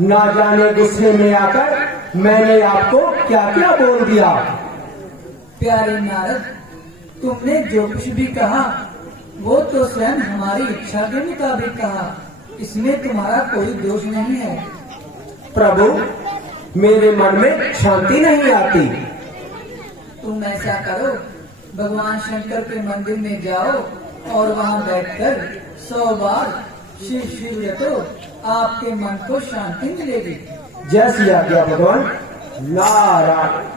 ना जाने गुस्से में आकर मैंने आपको क्या क्या बोल दिया। प्यारे नारद, तुमने जो कुछ भी कहा, वो तो स्वयं हमारी इच्छा के मुताबिक कहा। इसमें तुम्हारा कोई दोष नहीं है। प्रभु, मेरे मन में शांति नहीं आती। तुम ऐसा करो, भगवान शंकर के मंदिर में जाओ और वहाँ बैठकर 100 बार शिव शिव रटो, आपके मन को शांति मिलेगी। जैसी आज्ञा भगवान। नारायण।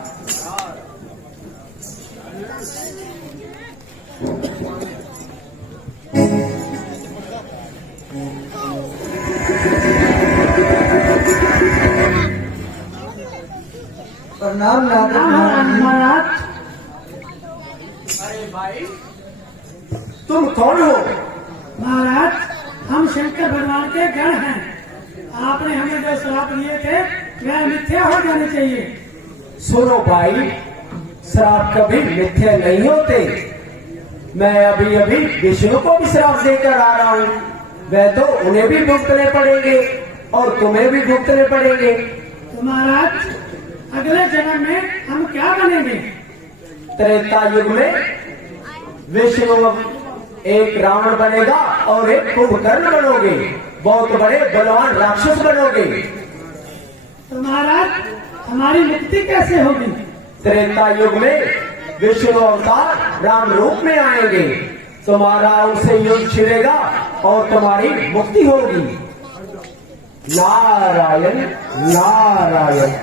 प्रणाम नारद महाराज। अरे भाई, तुम कौन हो? महाराज, हम शंकर भगवान के गण हैं। आपने हमें जो श्राप दिए थे, वह मिथ्या हो जाने चाहिए। सुनो भाई, श्राप कभी मिथ्या नहीं होते। मैं अभी अभी विष्णु को भी श्राप देकर आ रहा हूँ। वह तो उन्हें भी भुगतने पड़ेंगे और तुम्हें भी भुगतने पड़ेंगे। तो महाराज, अगले जन्म में हम क्या बनेंगे? त्रेता युग में विष्णु एक रावण बनेगा और एक कुंभकर्ण बनोगे। बहुत बड़े बलवान राक्षस बनोगे। तो महाराज, हमारी मुक्ति कैसे होगी? त्रेता युग में विष्णु अवतार राम रूप में आएंगे। तुम्हारा उनसे युद्ध छिड़ेगा और तुम्हारी मुक्ति होगी। नारायण नारायण।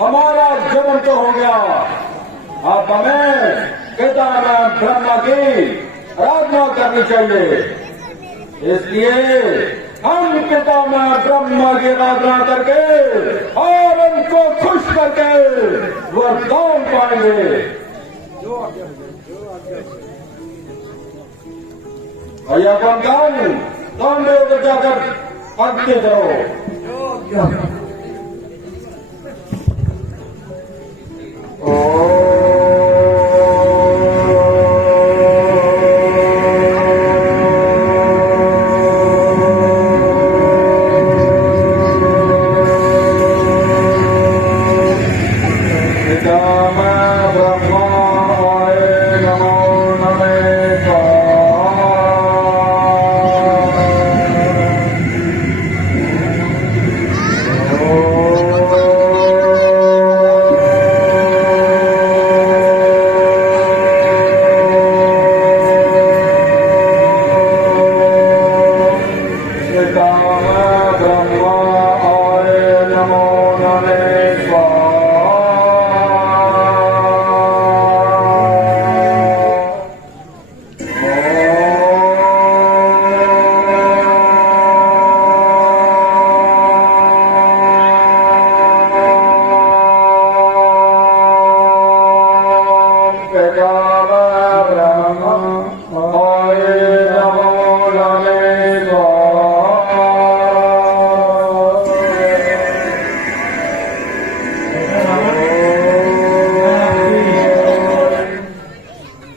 हमारा जन्म तो हो गया, अब हमें पितामह ब्रह्मा की आराधना करनी चाहिए। इसलिए हम पितामह ब्रह्मा की आराधना करके और उनको खुश करके वरदान पाएंगे। भैया कौन तुम लोग जाकर भक्ति करो।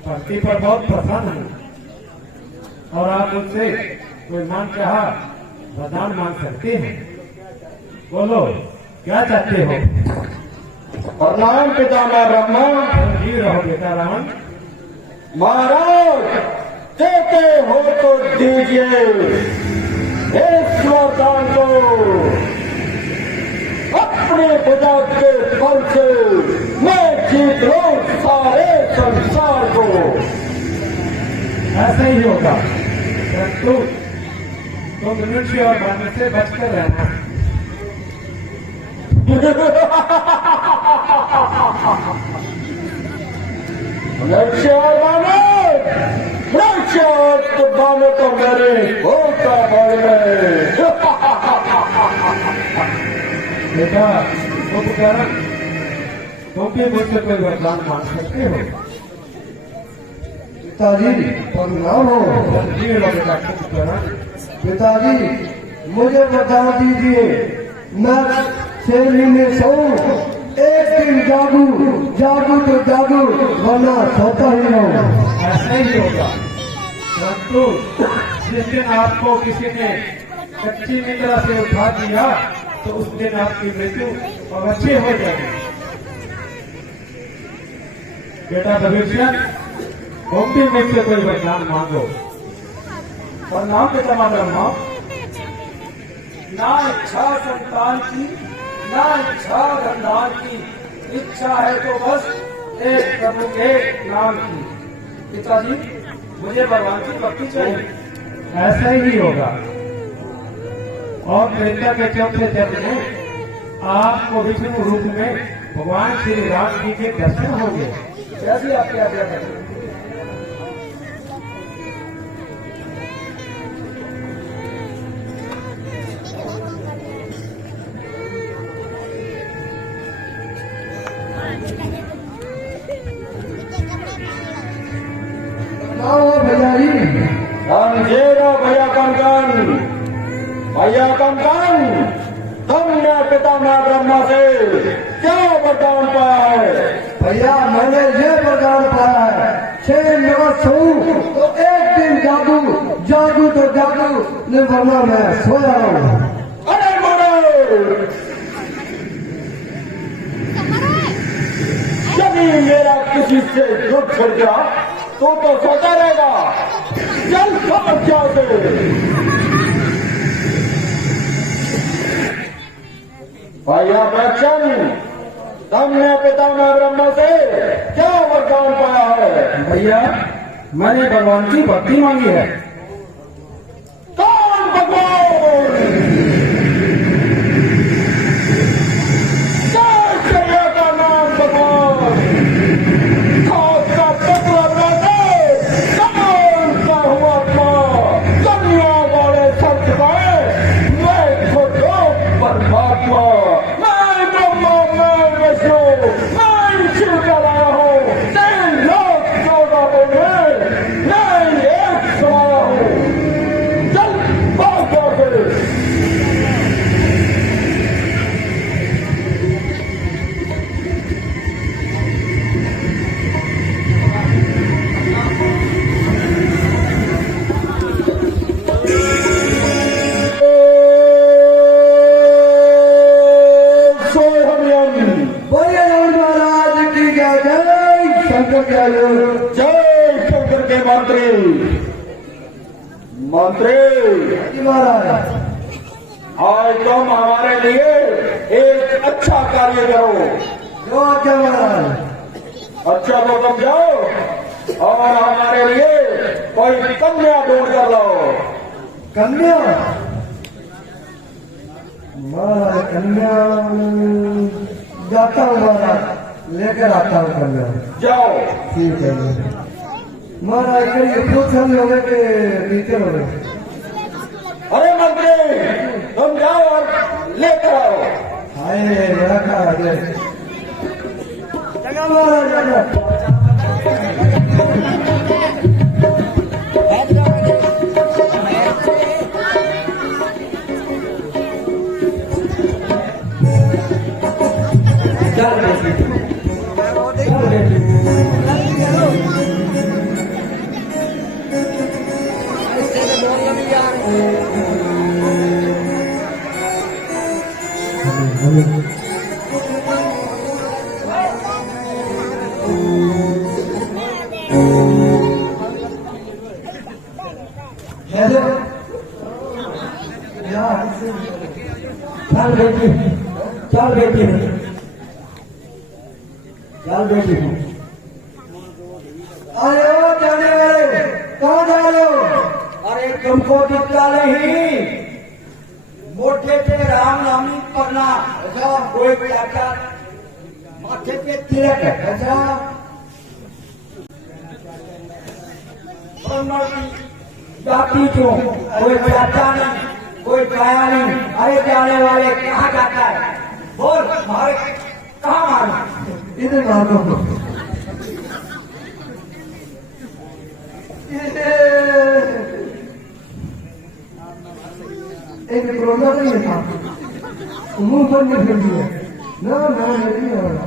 भक्ति पर बहुत प्रसन्न हूँ और आप मुझसे कोई मांग चाहा वरदान मांग सकते हैं। बोलो क्या चाहते हो? प्रणाम पितामह ब्रह्मा। जी रहो बेटा रावण। महाराज देते हो तो दीजिए इस वरदान को, अपने पिता के बल से मैं जीत लूं सारे संसार को। ऐसा ही होगा, परंतु तुम मनुष्य और मानव से बचकर रहना। मनुष्य तो बानो तो मेरे होता बेटा उपकरण तुम भी मुझसे कोई वरदान मांग सकते हो। पिताजी प्रणाम हो। जी लो बेटा उपकरण। पिताजी मुझे बता दीजिए, मैं 6 महीने सोऊं, एक दिन जागू तो जागू, वरना सोता ही रहूं। ऐसा ही होगा, परंतु जिस दिन आपको किसी ने कच्ची निद्रा से उठा दिया तो उस दिन आपकी मृत्यु अवश्य हो जाएगी। बेटा भविष्य तुम भी मुझसे कोई वरदान मांगो। प्रणाम पितामह ब्रह्मा। ना इच्छा संतान की, ना इच्छा गंधार की, इच्छा है तो बस एक प्रभु के नाम की। पिताजी मुझे भगवान की भक्ति चाहिए। ऐसा ही होगा, और त्रेता के चौथे जन्म में आपको विष्णु रूप में भगवान श्री राम जी के दर्शन होंगे। जैसे आपकी आज्ञा करें। भैया जी भैया कंकन, तुमने पितामह ब्रह्मा से क्या वरदान पाया है? भैया मैंने ये वरदान पाया है, 6 मास सोऊं तो एक दिन जागू तो जागू, नहीं वरना मैं सोया रहूं। अरे मोड़ो, यदि मेरा किसी से युद्ध छिड़ गया तो सोता रहेगा। चल समझ जाओ भैया बच्चन, तुमने पितामह ब्रह्मा से क्या वरदान पाया है? भैया मैंने भगवान की भक्ति मांगी है। कौन भगवान? जय श्री परमात्मा, मैं ब्रह्मा, मैं विष्णु, मैं शिव का लाया हूँ, 3,14 बोले, मैं एक समाया हूँ। चल भाग जाओ। बोलिए रावण महाराज की जय, शंकर जय। जय शंकर के मंत्री, मंत्री महाराज आज तुम हमारे लिए एक अच्छा कार्य करो। जो आज्ञा महाराज। अच्छा तो तुम जाओ और हमारे लिए कोई कन्या ढूंढ कर लाओ। कन्या महाराज, कन्या जाता हूँ महाराज, लेकर आता हूँ कन्या। जाओ। ठीक है महाराज, ये पूछ हम लोगों के पीछे हो गए। अरे मंत्री तुम जाओ और लेकर आओ। हाय बड़ा खा गया। जगह महाराज जगह। चल बेटी, चल बेटी, चल बेटी। अरे ओ जाने वाले, कहाँ जा रहे हो? अरे तुमको दिखता नहीं, मोटे पे राम नामी पन्ना, ऐसा कोई चाचा माथे पे तिलक है, ऐसा जाती क्यों? कोई चाचा नहीं, कोई काया नहीं। अरे जाने वाले कहाँ जाता है? बोल, मारे कहाँ मारू? इधर मारो। एक कोरोना नहीं था, मुंह बंद कर दिया। ना ना नहीं हो रहा।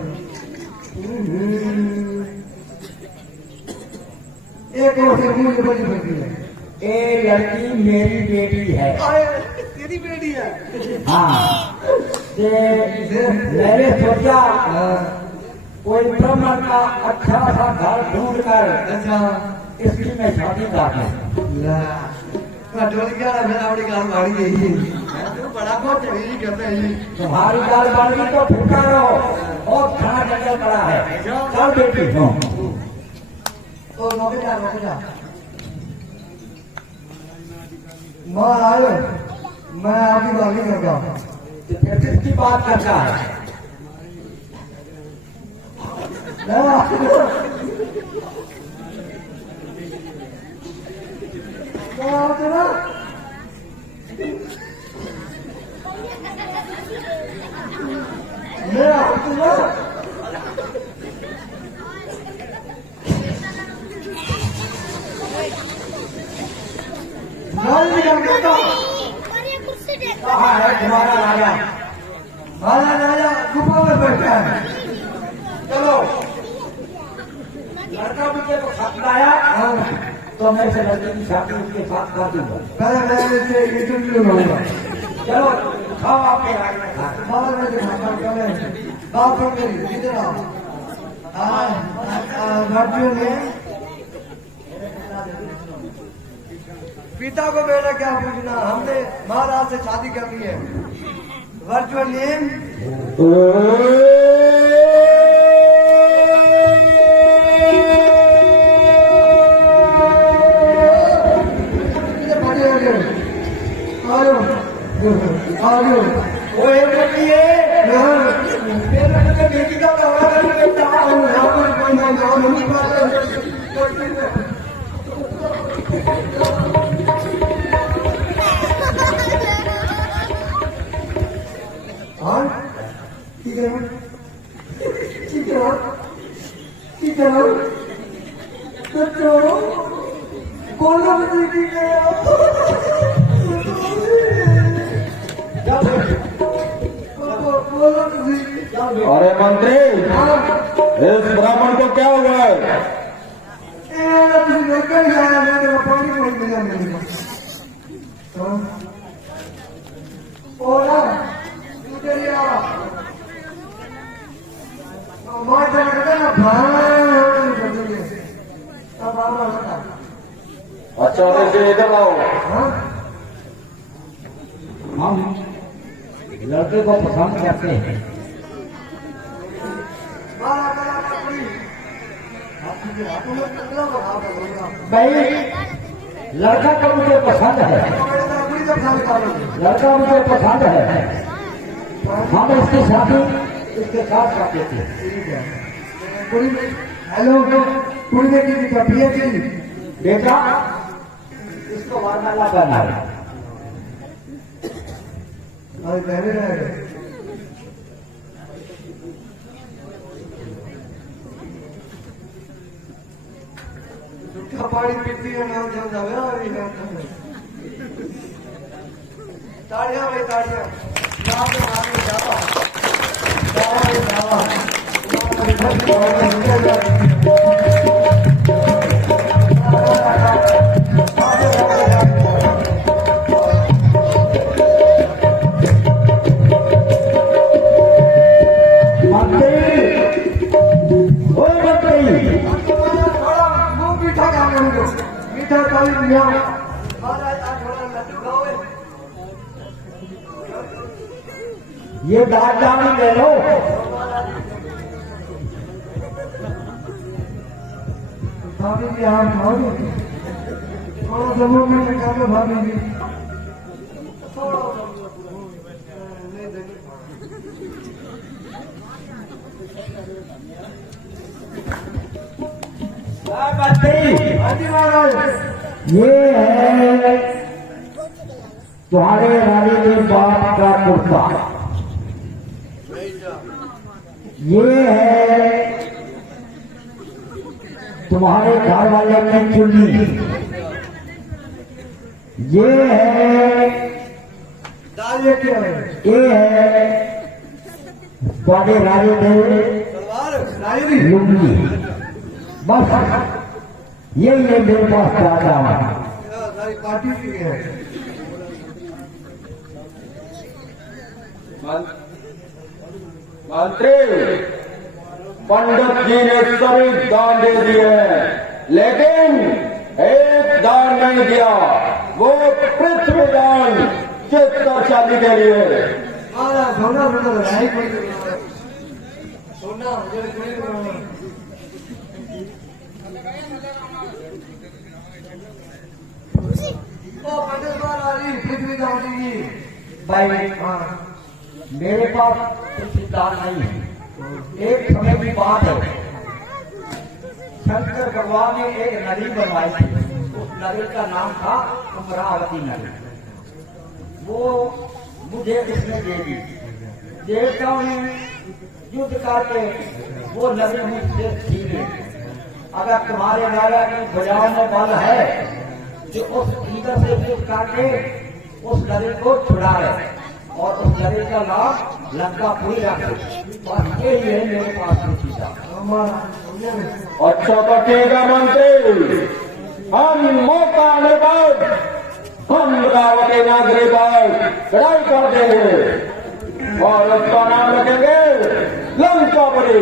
एक और से मुंह बंद कर दिया। ये लड़की मेरी बेटी है। तेरी बेटी है? हाँ, मैंने सोचा कोई ब्राह्मण का अच्छा सा घर ढूंढ कर अच्छा इसकी मैं शादी कर दूं। बड़ा बहुत यही कहते हैं। तुम्हारी दाल बाड़ी तो भूखा रहो और खाना जंगल पड़ा है। चल बेटी हो। तो नौकरी जा, नौकरी जा। माँ आयो, मैं आपकी बात नहीं करता हूँ। फिर किसकी बात करता है? मेरा कहाँ है तुम्हारा राजा? हमारा राजा गुफा में बैठा है। चलो, लड़का मुझे तो खत लाया, तो मैं इसे लड़के की शादी उसके साथ कर दूंगा। मैं इसे इंटरव्यू लूंगा। चलो खाओ, आपके राज में खा। बाद में दिखाता हूँ क्या बाप मेरी इधर आओ। लड़कियों ने पिता को बेटा क्या पूछना, हमने महाराज से शादी करनी है। वर्चुअल नेम वो एक बेटी है, मेरे बेटी का दौरा करने जाता हूँ। हाँ ठीक है ठीक है ठीक है तो कौन सा ठीक है अरे मंत्री, इस ब्राह्मण को क्या हुआ है? अच्छा इसे इधर लाओ। हम लड़के को पसंद करते हैं। भाई लड़का तो मुझे पसंद है, लड़का मुझे पसंद है। हम इसकी शादी इसके साथ करते थे। हेलो पूरी बेटी की कपिया की बेटा इसको वरमाला करना है। पहले रहेगा पानी पीती है नाम चल जावे ताड़ियां भाई ताड़ियां नाम पे मारने जावा मीठा काली मिया महाराज आज थोड़ा लड्डू खाओ। ये दाल चावल ले लो। भाभी जी आप खाओगे थोड़ा जम्मू में निकाल लो भाभी जी। ये है तुम्हारे रानी के बाप का कुर्ता, ये है तुम्हारे घर वाले की चुन्नी, ये है दाल ये क्या है? ये है तुम्हारे रानी के लुंगी। बस ये मेरे पास ज्यादा सारी पार्टी की है। मंत्री, पंडित जी ने सभी दान दे दिए, लेकिन एक दान नहीं दिया, वो पृथ्वी दान चित्तर शादी के लिए। सोना सोना लड़ाई कोई सोना पृथ्वी दान जी भाई मेरे पास कुछ दान नहीं है। एक समय की बात है, शंकर भगवान ने एक नदी बनवाई थी। उस नदी का नाम था अमरावती नदी। वो मुझे इसने दे दी। देवताओं ने युद्ध करके वो नदी मुझसे छीन ली। अगर तुम्हारे राजा की भुजाओं में बल है जो उस इधर से युद्ध करके उस नदी को छुड़ाए और उस नदी का नाम लंकापुरी रखे। बस यही है मेरे पास की चीज। अच्छा तो ठीक है मंत्री, हम मौका आने बाद हम अमरावती नगरी पर चढ़ाई कर देंगे और उसका नाम रखेंगे लंकापुरी।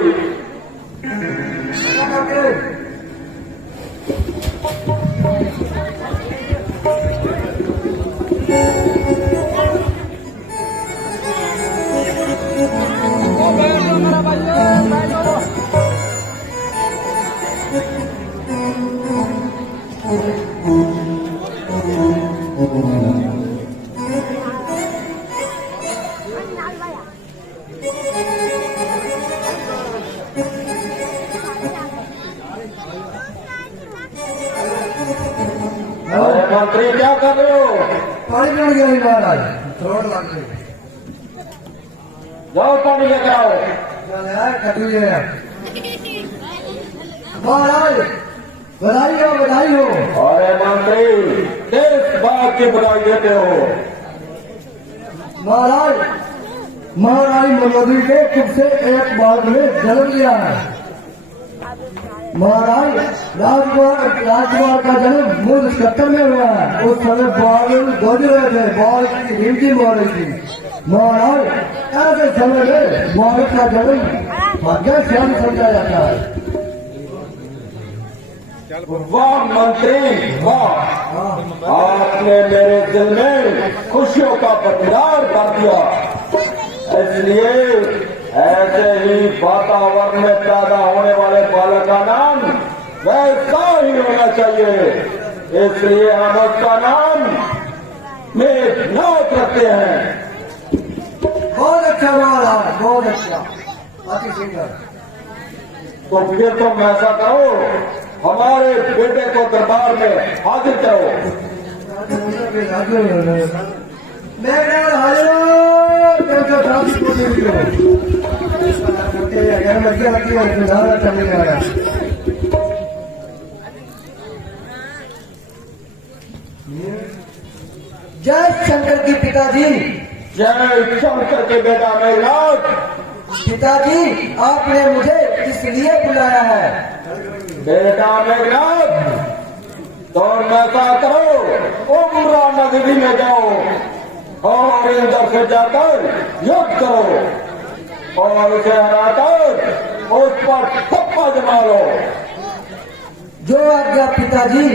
अरे मंत्री क्या कर रहे हो? पानी पड़ गया महाराज, थोड़ा लग गई। जाओ पानी लेकर आओ। चल यार कटू ये महाराज बधाई हो बधाई हो। अरे मंत्री किस बात की बधाई देते हो? महाराज महारानी मनोदरी के खुद से एक बार में जन्म लिया है। महाराज राजकुमार का जन्म मूल 77 में हुआ है। उस समय बाल गोद रहे थे, बाल की रिमझी मार रही थी। महाराज ऐसे समय में बालक का जन्म भाग्यशाली समझा जाता है। वाह मंत्री वाह, आपने मेरे दिल में खुशियों का पतवार कर दिया। इसलिए ऐसे ही वातावरण में पैदा होने वाले बालक का नाम वैसा ही होना चाहिए। इसलिए हम उसका नाम मेघनाथ रखते हैं। बहुत अच्छा महाराज बहुत अच्छा, अति सुंदर। तो फिर तुम ऐसा करो, हमारे बेटे को दरबार में हाजिर करो। मेघनाथ हाजिर घर मध्य रखी है, सुधार चलने जा रहा है। जय शंकर की पिताजी। जय शंकर के बेटा मेघनाथ। पिताजी आपने मुझे इसलिए बुलाया है। बेटा मेघनाथ, तुम ऐसा करो, उम्रा नगरी में जाओ और इंदर से जाकर युद्ध करो और उसे हराकर उस पर थप्पा जमा लो। जो आज्ञा पिताजी।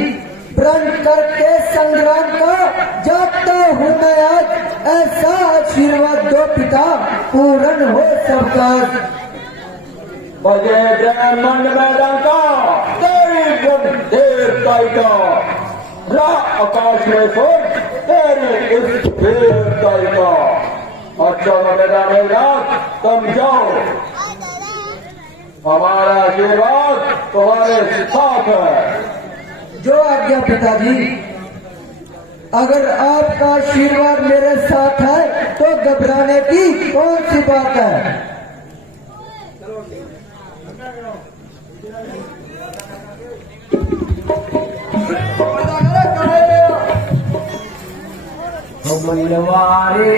प्रण करके संग्राम का जाता हूँ मैं आज, ऐसा आशीर्वाद दो पिता पूर्ण हो सबका। बजे ब्रह्मांड मैदान का तेरी देवता का आकाश में सो तेरी इस देवता का। अच्छा बेटा मेघनाथ, तुम जाओ, हमारा आशीर्वाद तुम्हारे साथ है। जो आज्ञा पिताजी। अगर आपका आशीर्वाद मेरे साथ है तो घबराने की कौन सी बात है। मनवारे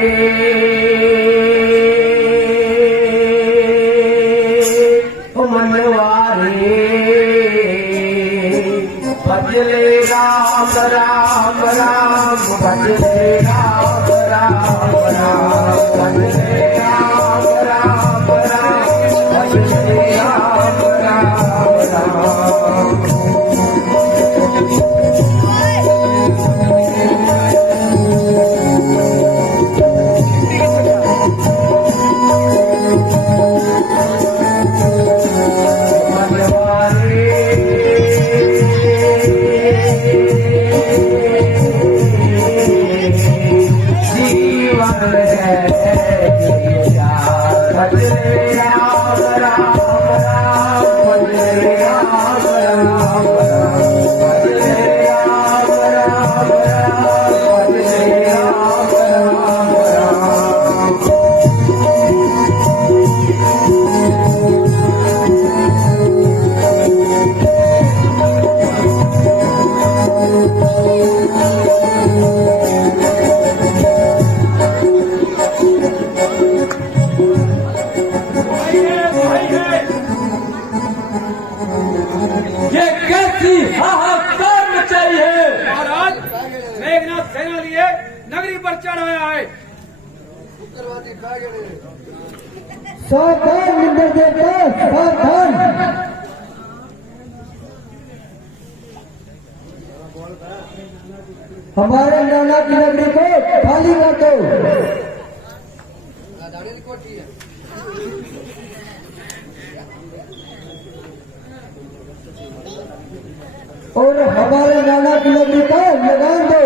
मनवारे भजले राम राम राम, भजले राम राम राम, भजले राम राम राम, भजले राम राम राम। ये कैसी हाहाकार मचाई है। महाराज मेघनाथ सेना लिए नगरी पर चढ़ाया है। सावधान इंद्र देवता सावधान। हमारे नाना की नगरी को खाली कर दो। और हमारे नाना की नगरी का लगान दो।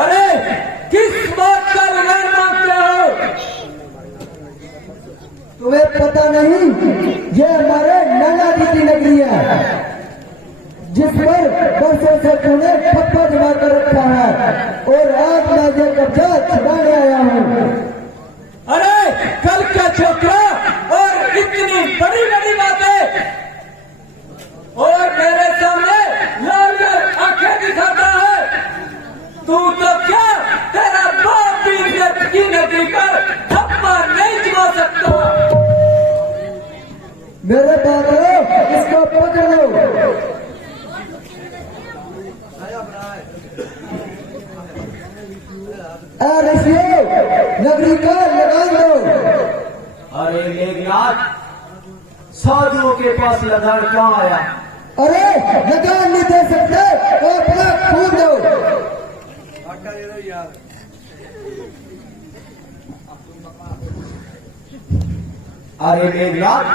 अरे किस बात का लगान मांगते हो? तुम्हें पता नहीं, ये हमारे नाना जी की नगरी है जिस पर बरसों से तूने ठप्पा जमा कर रखा है, और आज मैं ये कब्जा छुड़ाने आया हूँ। अरे कल का मेरे बात इसको पकड़ लो। ऋषियों नगरी का लगान दो। अरे मेघनाथ, साधुओं के पास लगान कहाँ आया? अरे लगान नहीं दे सकते तो अपना खून दो। अरे मेघनाथ,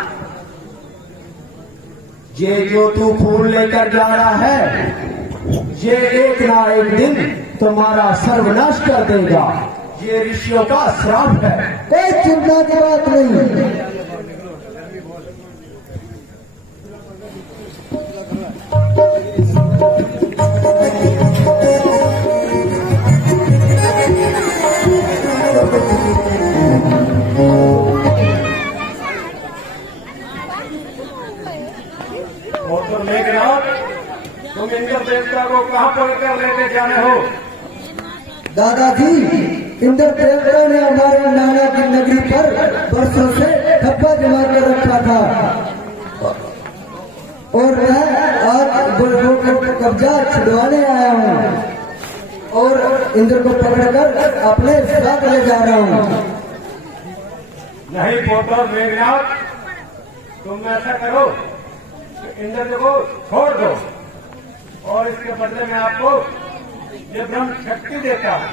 ये जो तू फूल लेकर जा रहा है, ये एक ना एक दिन तुम्हारा सर्वनाश कर देगा। ये ऋषियों का श्राप है। कोई चिंता की बात नहीं। और तो मेघनाथ, तुम इंद्र देवता को कहाँ पकड़कर लेके जाने हो? दादाजी, इंद्र देवता ने हमारे नाना की नगरी पर वर्षों से धब्बा जमा कर रखा था और मैं आज बुलबुल को कब्जा छुड़वाने आया हूँ और इंद्र को पकड़कर अपने साथ ले जा रहा हूँ। नहीं पोतर मेघनाथ, तुम ऐसा करो कि इंद्र को छोड़ दो और इसके बदले में आपको ये ब्रह्म शक्ति देता है।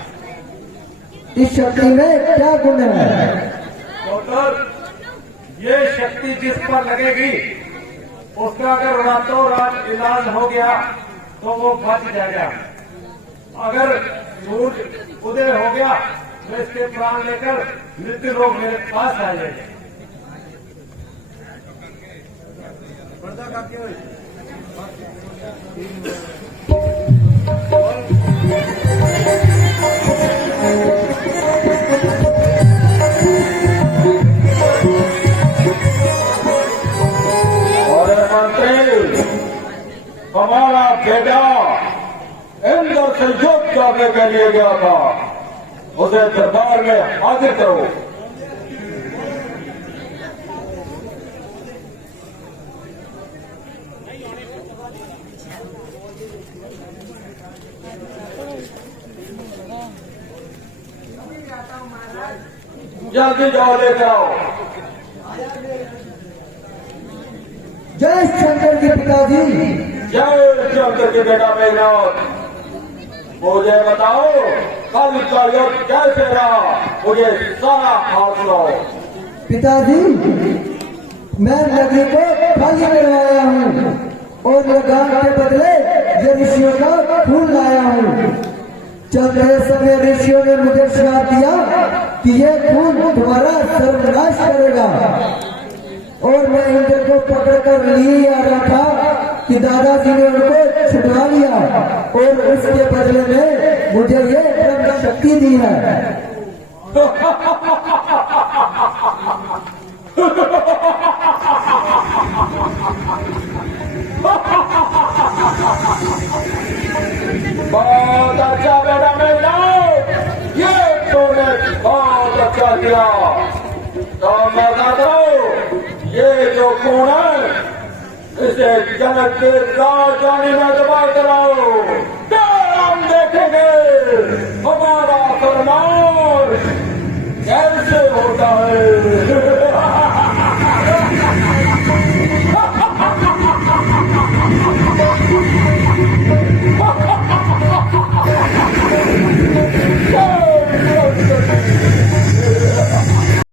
इस शक्ति में क्या गुण है? पोतर, ये शक्ति जिस पर लगेगी उसका अगर रातों रात इलाज हो गया तो वो बच जाएगा। अगर सूर्य उदय हो गया तो इसके प्राण लेकर मृत्यु लोग मेरे पास आ जाएंगे। और मंत्री, हमारा बेटा इंद्र से युद्ध करने के लिए गया था, उसे दरबार में हाजिर करो। जल्दी जाओ, लेकर आओ। जय शंकर के पिताजी। जय शंकर के बेटा मेघनाथ, मुझे बताओ कल का युद्ध कैसे रहा? मुझे सारा हाल सुनाओ। पिताजी, मैं नगरी को खाली करवाया हूँ और लगान के बदले ये ऋषियों का खून लाया हूँ। चलते समय ऋषियों ने मुझे श्राप दिया कि ये खून तुम्हारा सर्वनाश करेगा और मैं इंद्र को पकड़कर लिए आ रहा था कि दादाजी ने उनको छुड़वा लिया और उसके बदले में मुझे ये ब्रह्म शक्ति दी है। बहुत अच्छा बेटा मेघनाथ, ये तूने बहुत अच्छा किया। तो मैं कहता हूँ, ये जो खून है इसे जनक की राजधानी में दबा कराओ।